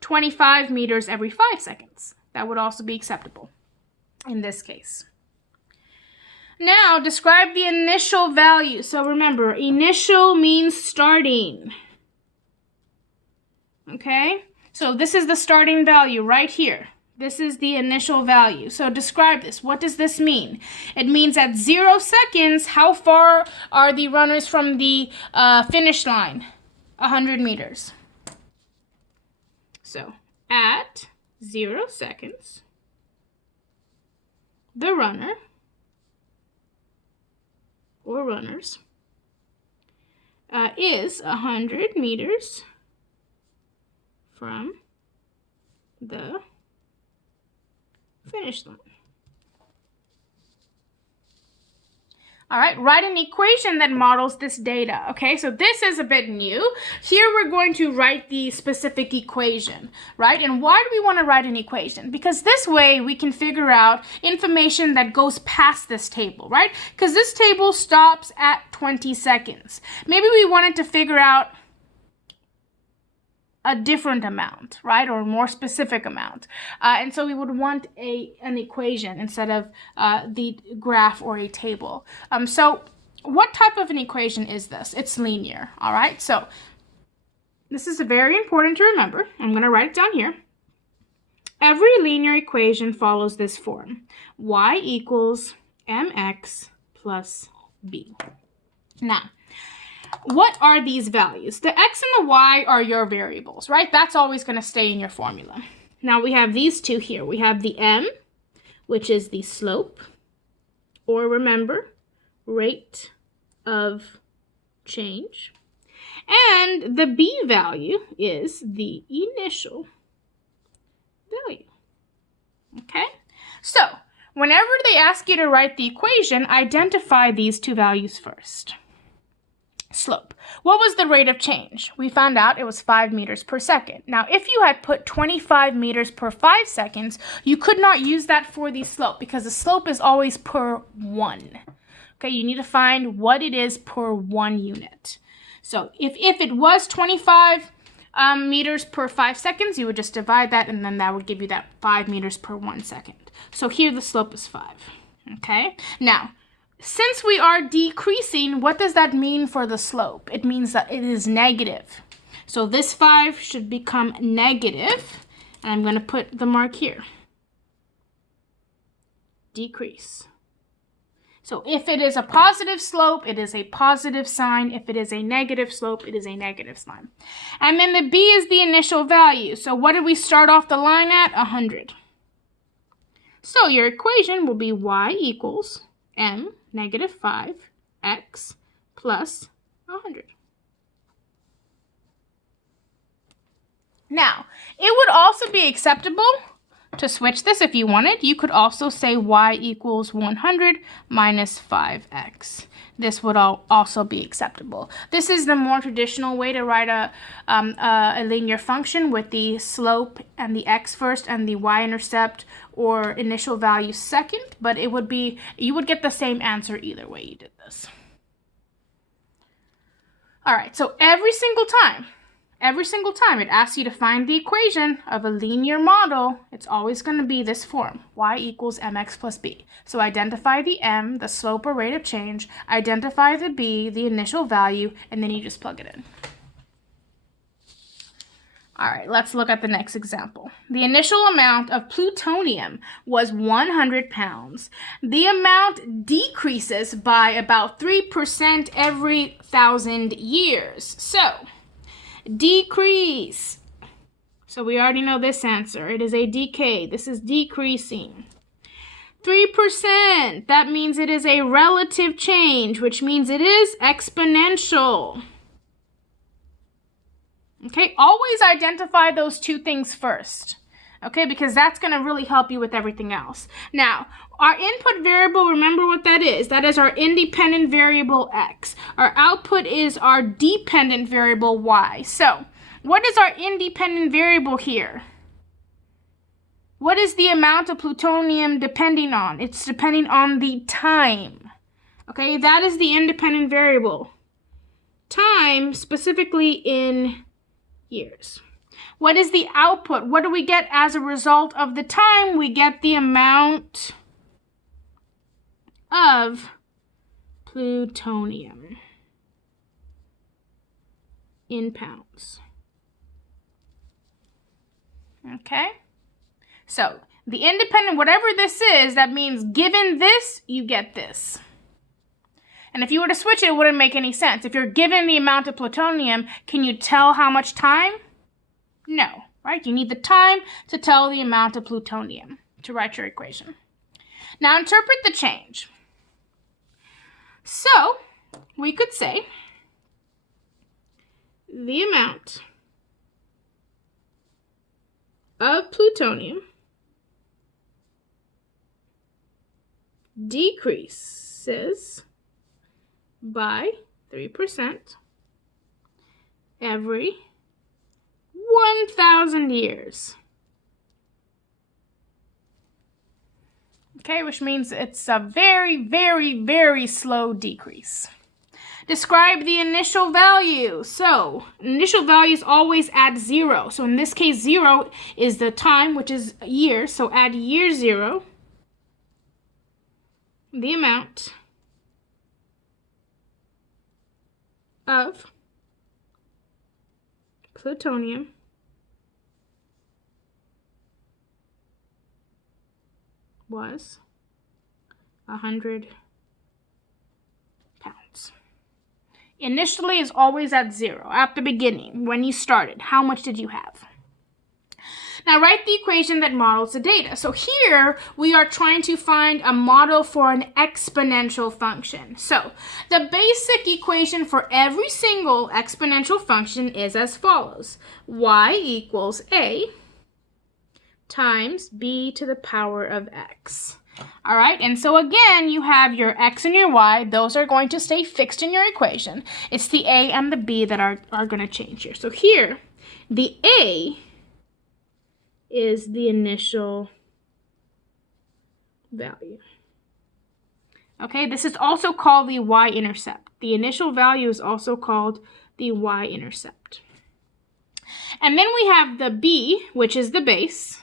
25 meters every 5 seconds. That would also be acceptable in this case. Now, describe the initial value. So remember, initial means starting. Okay? So this is the starting value right here. This is the initial value. So describe this. What does this mean? It means at 0 seconds, how far are the runners from the finish line? 100 meters. So at 0 seconds, the runner or runners is 100 meters from the finish line. All right, write an equation that models this data. Okay, so this is a bit new. Here we're going to write the specific equation, right? And why do we want to write an equation? Because this way we can figure out information that goes past this table, right? Because this table stops at 20 seconds. Maybe we wanted to figure out a different amount, right, or a more specific amount. And so we would want an equation instead of the graph or a table. So what type of an equation is this? It's linear, all right? So this is very important to remember. I'm going to write it down here. Every linear equation follows this form. Y equals mx plus b. Now, what are these values? The x and the y are your variables, right? That's always going to stay in your formula. Now we have these two here. We have the m, which is the slope, or remember, rate of change. And the b value is the initial value. Okay? So, whenever they ask you to write the equation, identify these two values first. Slope. What was the rate of change? We found out it was 5 meters per second. Now, if you had put 25 meters per 5 seconds, you could not use that for the slope because the slope is always per 1. Okay, you need to find what it is per 1 unit. So if it was 25 meters per 5 seconds, you would just divide that, and then that would give you that 5 meters per 1 second. So here the slope is 5. Okay, now, since we are decreasing, what does that mean for the slope? It means that it is negative. So this 5 should become negative, And I'm going to put the mark here. Decrease. So if it is a positive slope, it is a positive sign. If it is a negative slope, it is a negative sign. And then the b is the initial value. So what did we start off the line at? 100. So your equation will be y equals m negative 5x plus 100. Now, it would also be acceptable to switch this if you wanted. You could also say y equals 100 minus 5x. This would also be acceptable. This is the more traditional way to write a linear function with the slope and the x first and the y-intercept or initial value second, but it would be, you would get the same answer either way you did this. All right, so every single time it asks you to find the equation of a linear model, it's always going to be this form, y equals mx plus b. So identify the m, the slope or rate of change, identify the b, the initial value, and then you just plug it in. All right, let's look at the next example. The initial amount of plutonium was 100 pounds. The amount decreases by about 3% every 1,000 years. So, decrease. So we already know this answer. It is a decay. This is decreasing. 3%. That means it is a relative change, which means it is exponential. Okay, always identify those two things first. Okay, because that's going to really help you with everything else. Now, our input variable, remember what that is. That is our independent variable x. Our output is our dependent variable y. So, what is our independent variable here? What is the amount of plutonium depending on? It's depending on the time. Okay, that is the independent variable. Time, specifically in years. What is the output? What do we get as a result of the time? We get the amount of plutonium in pounds. Okay? So, the independent, whatever this is, that means given this, you get this. And if you were to switch it, it wouldn't make any sense. If you're given the amount of plutonium, can you tell how much time? No, right? You need the time to tell the amount of plutonium to write your equation. Now interpret the change. So, we could say the amount of plutonium decreases by 3% every 1,000 years. Okay, which means it's a very, very, very slow decrease. Describe the initial value. So, initial values always add 0. So in this case, 0 is the time, which is years. So add year 0, the amount of plutonium was 100 pounds. Initially is always at 0. At the beginning, when you started, how much did you have? Now write the equation that models the data. So here we are trying to find a model for an exponential function. So the basic equation for every single exponential function is as follows. Y equals a times b to the power of x. All right, and so again, you have your x and your y. Those are going to stay fixed in your equation. It's the a and the b that are going to change here. So here, the a is the initial value. Okay, this is also called the y-intercept. The initial value is also called the y-intercept. And then we have the b, which is the base,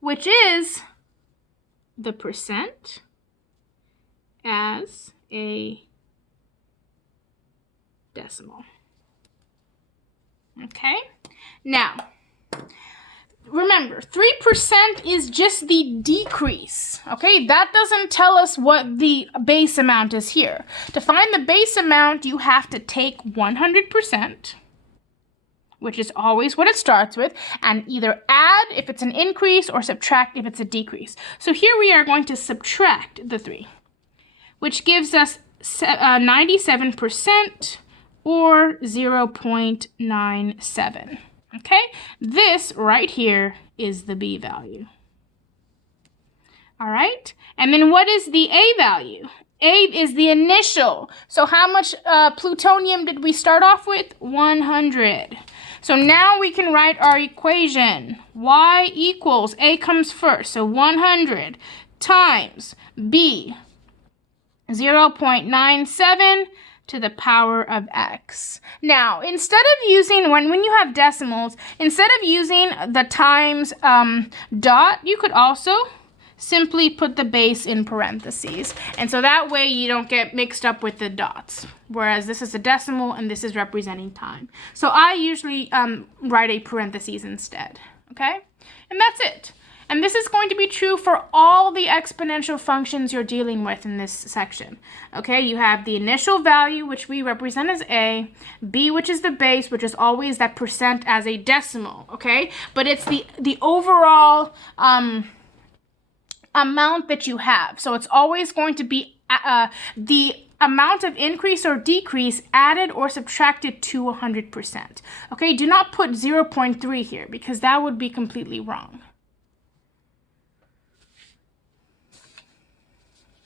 which is the percent as a decimal. Okay, now remember, 3% is just the decrease, okay? That doesn't tell us what the base amount is here. To find the base amount, you have to take 100%, which is always what it starts with, and either add if it's an increase or subtract if it's a decrease. So here we are going to subtract the 3, which gives us 97% or 0.97. Okay, this right here is the B value. All right, and then what is the A value? A is the initial. So how much plutonium did we start off with? 100. So now we can write our equation. Y equals, A comes first, so 100 times B, 0.97 to the power of x. Now, instead of using, when you have decimals, instead of using the times dot, you could also simply put the base in parentheses. And so that way you don't get mixed up with the dots. Whereas this is a decimal and this is representing time. So I usually write a parentheses instead, okay? And that's it. And this is going to be true for all the exponential functions you're dealing with in this section. Okay, you have the initial value, which we represent as A, B, which is the base, which is always that percent as a decimal, okay? But it's the overall amount that you have. So it's always going to be the amount of increase or decrease added or subtracted to 100%. Okay, do not put 0.3 here because that would be completely wrong.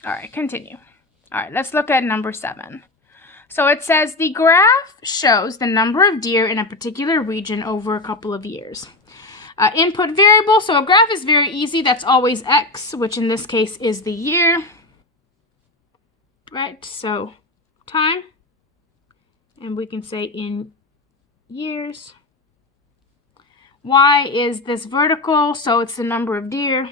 All right, continue. All right, let's look at number 7. So it says the graph shows the number of deer in a particular region over a couple of years. Input variable, so a graph is very easy. That's always x, which in this case is the year. Right, so time. And we can say in years. Y is this vertical, so it's the number of deer.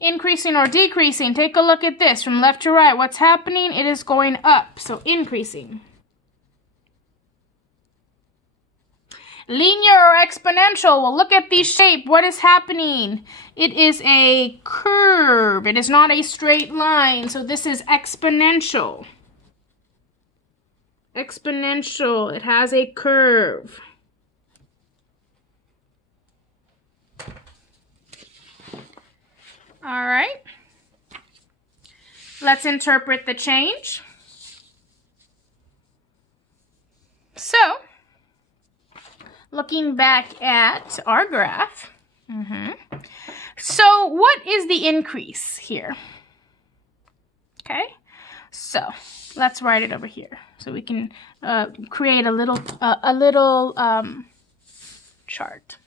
Increasing or decreasing, take a look at this from left to right. What's happening? It is going up, so increasing. Linear or exponential, well, look at the shape. What is happening? It is a curve. It is not a straight line, so this is exponential. Exponential, it has a curve. All right, let's interpret the change. So, looking back at our graph, so what is the increase here? Okay, so let's write it over here so we can create a little chart.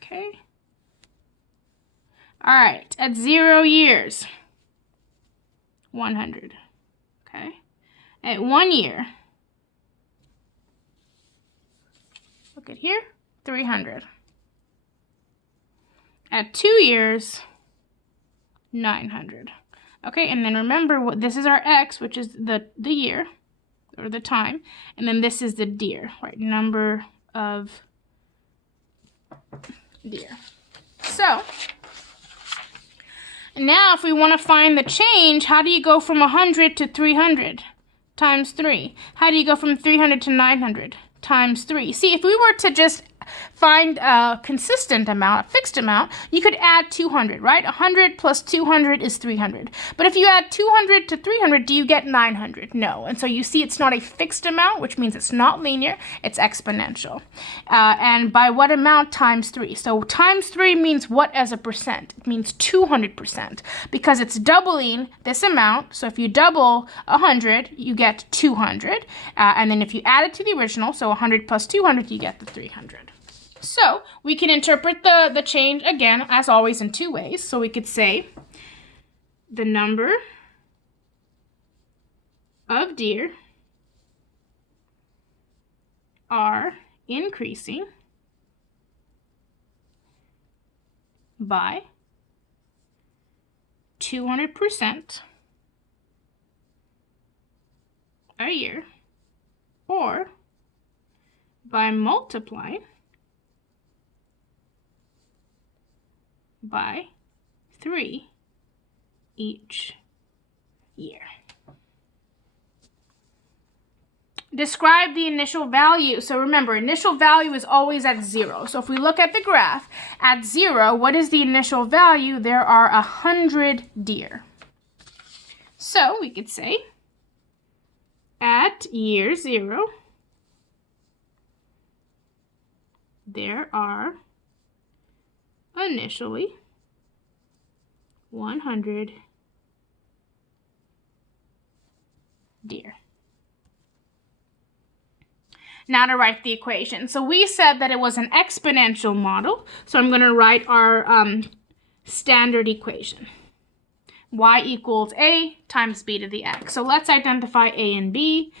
Okay. All right, at 0 years, 100. Okay. At 1 year, look at here, 300. At 2 years, 900. Okay, and then remember what this is our x, which is the year or the time, and then this is the deer, right? Number of deer. So now if we want to find the change, how do you go from 100 to 300 times 3? How do you go from 300 to 900 times 3? See, if we were to just find a consistent amount, a fixed amount, you could add 200, right? 100 plus 200 is 300. But if you add 200 to 300, do you get 900? No. And so you see it's not a fixed amount, which means it's not linear, it's exponential. And by what amount? Times 3. So times 3 means what as a percent? It means 200% because it's doubling this amount. So if you double 100, you get 200. And then if you add it to the original, so 100 plus 200, you get the 300. So we can interpret the change again, as always, in 2 ways. So we could say the number of deer are increasing by 200% a year, or by multiplying by 3 each year. Describe the initial value. So remember, initial value is always at 0. So if we look at the graph, at 0, what is the initial value? There are 100 deer. So we could say, at year 0, there are initially 100 deer. Now to write the equation. So we said that it was an exponential model. So I'm going to write our standard equation. Y equals A times B to the X. So let's identify A and B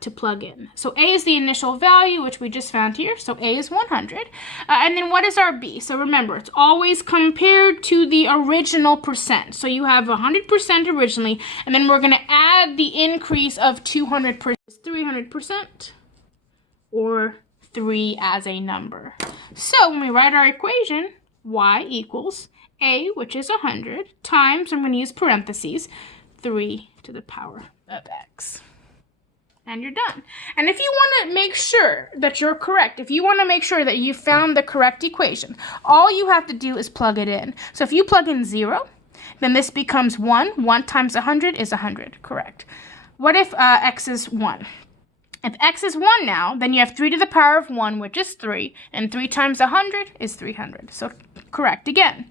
to plug in. So A is the initial value, which we just found here. So A is 100. And then what is our B? So remember, it's always compared to the original percent. So you have 100% originally, and then we're going to add the increase of 200%, 300%. Or 3 as a number. So when we write our equation, y equals A, which is 100, times, I'm going to use parentheses, 3 to the power of x. And you're done. And if you want to make sure that you're correct, if you want to make sure that you found the correct equation, all you have to do is plug it in. So if you plug in 0, then this becomes 1. 1 times 100 is 100, correct. What if x is 1? If x is 1 now, then you have 3 to the power of 1, which is 3, and 3 times 100 is 300. So correct again.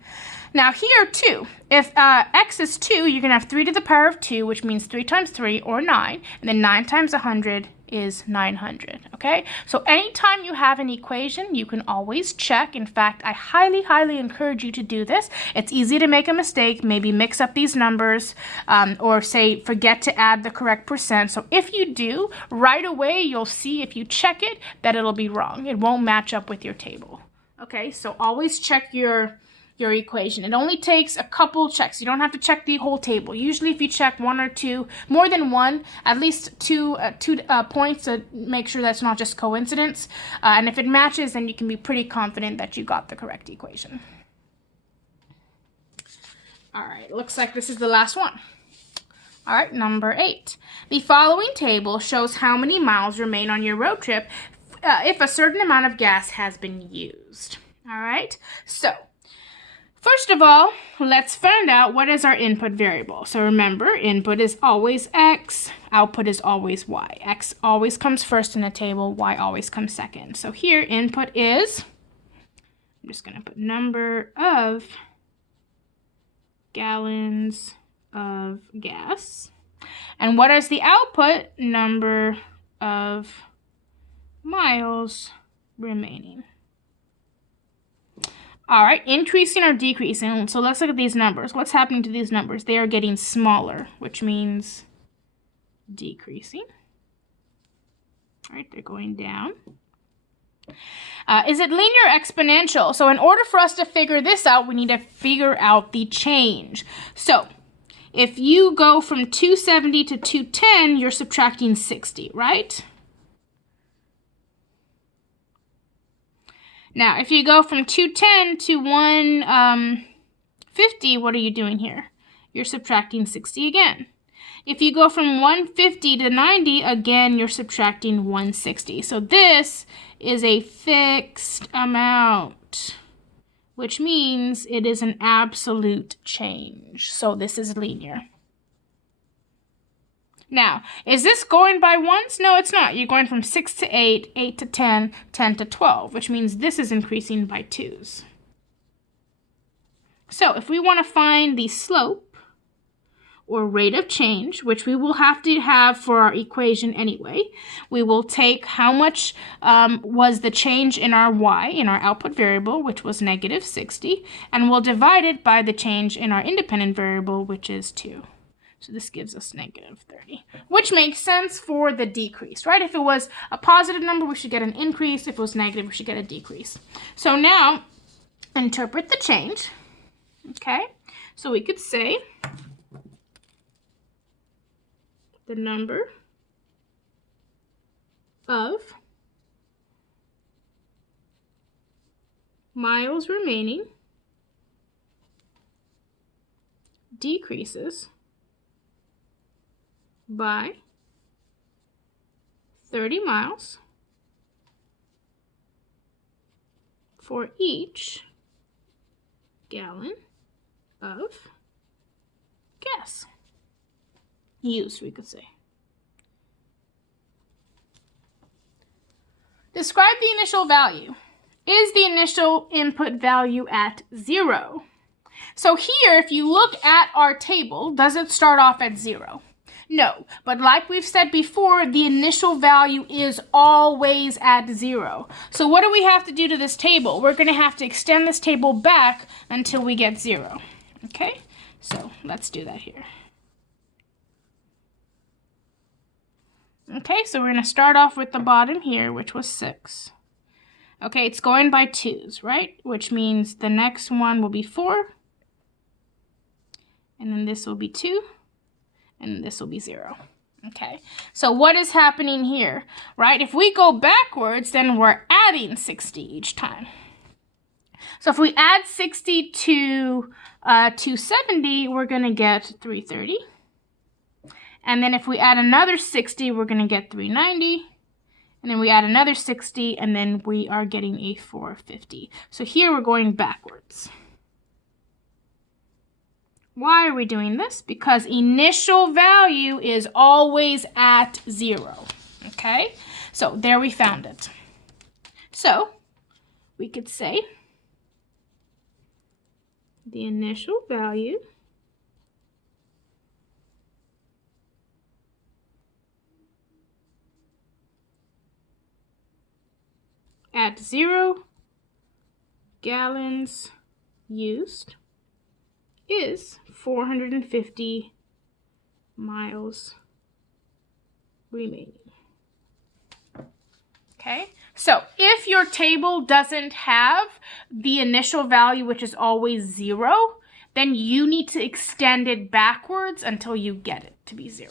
Now here, 2. If x is 2, you're going to have 3 to the power of 2, which means 3 times 3, or 9, and then 9 times 100 is 900, okay? So anytime you have an equation, you can always check. In fact, I highly, highly encourage you to do this. It's easy to make a mistake, maybe mix up these numbers, or say forget to add the correct percent. So if you do, right away you'll see if you check it that it'll be wrong. It won't match up with your table. Okay, so always check your equation. It only takes a couple checks. You don't have to check the whole table. Usually if you check 1 or 2, more than 1, at least 2 points to make sure that's not just coincidence. And if it matches, then you can be pretty confident that you got the correct equation. All right, looks like this is the last one. All right, number 8. The following table shows how many miles remain on your road trip if a certain amount of gas has been used. All right, so first of all, let's find out what is our input variable. So remember, input is always x, output is always y. X always comes first in a table, y always comes second. So here, input is, I'm just going to put number of gallons of gas. And what is the output? Number of miles remaining. All right, increasing or decreasing. So let's look at these numbers. What's happening to these numbers? They are getting smaller, which means decreasing. All right, they're going down. Is it linear or exponential? So in order for us to figure this out, we need to figure out the change. So if you go from 270 to 210, you're subtracting 60, right? Now, if you go from 210 to 150, what are you doing here? You're subtracting 60 again. If you go from 150 to 90, again, you're subtracting 160. So this is a fixed amount, which means it is an absolute change. So this is linear. Now, is this going by ones? No, it's not. You're going from 6 to 8, 8 to 10, 10 to 12, which means this is increasing by 2s. So if we want to find the slope or rate of change, which we will have to have for our equation anyway, we will take how much was the change in our y, in our output variable, which was negative 60, and we'll divide it by the change in our independent variable, which is 2. So this gives us negative 30, which makes sense for the decrease, right? If it was a positive number, we should get an increase. If it was negative, we should get a decrease. So now, interpret the change, okay? So we could say the number of miles remaining decreases by 30 miles for each gallon of gas used, we could say. Describe the initial value. Is the initial input value at 0? So here, if you look at our table, does it start off at 0? No, but like we've said before, the initial value is always at 0. So what do we have to do to this table? We're going to have to extend this table back until we get 0. Okay, so let's do that here. Okay, so we're going to start off with the bottom here, which was 6. Okay, it's going by 2s, right? Which means the next one will be 4. And then this will be 2. And this will be 0. Okay, so what is happening here, right? If we go backwards, then we're adding 60 each time. So if we add 60 to 270, we're going to get 330. And then if we add another 60, we're going to get 390. And then we add another 60, and then we are getting a 450. So here we're going backwards. Why are we doing this? Because initial value is always at 0. Okay? So there we found it. So we could say the initial value at 0 gallons used is 450 miles remaining. Okay, so if your table doesn't have the initial value, which is always 0, then you need to extend it backwards until you get it to be 0.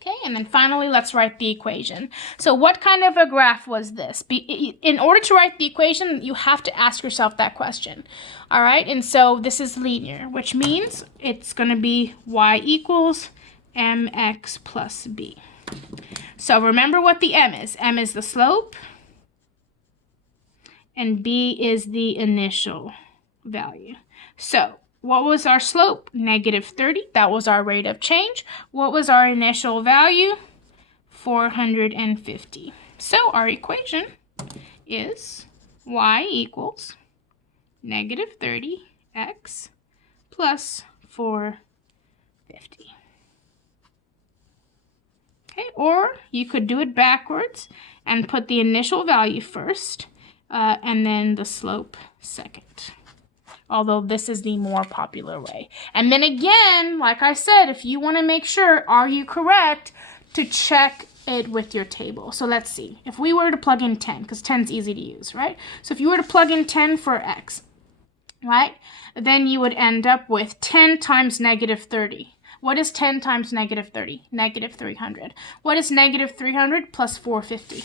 Okay, and then finally, let's write the equation. So what kind of a graph was this? In order to write the equation, you have to ask yourself that question. All right, and so this is linear, which means it's going to be y equals mx plus b. So remember what the m is. M is the slope, and b is the initial value. So what was our slope? -30. That was our rate of change. What was our initial value? 450. So our equation is y equals -30x plus 450. Okay, or you could do it backwards and put the initial value first and then the slope second. Although this is the more popular way. And then again, like I said, if you want to make sure, are you correct, to check it with your table. So let's see. If we were to plug in 10, because 10 is easy to use, right? So if you were to plug in 10 for x, right, then you would end up with 10 times -30. What is 10 times -30? -300. What is -300 plus 450?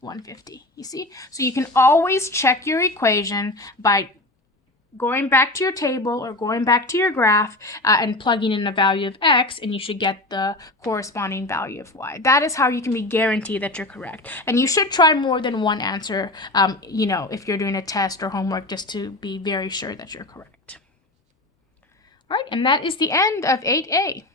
150, you see? So you can always check your equation by going back to your table or going back to your graph and plugging in a value of x, and you should get the corresponding value of y. That is how you can be guaranteed that you're correct. And you should try more than one answer, you know, if you're doing a test or homework, just to be very sure that you're correct. All right, and that is the end of 8A.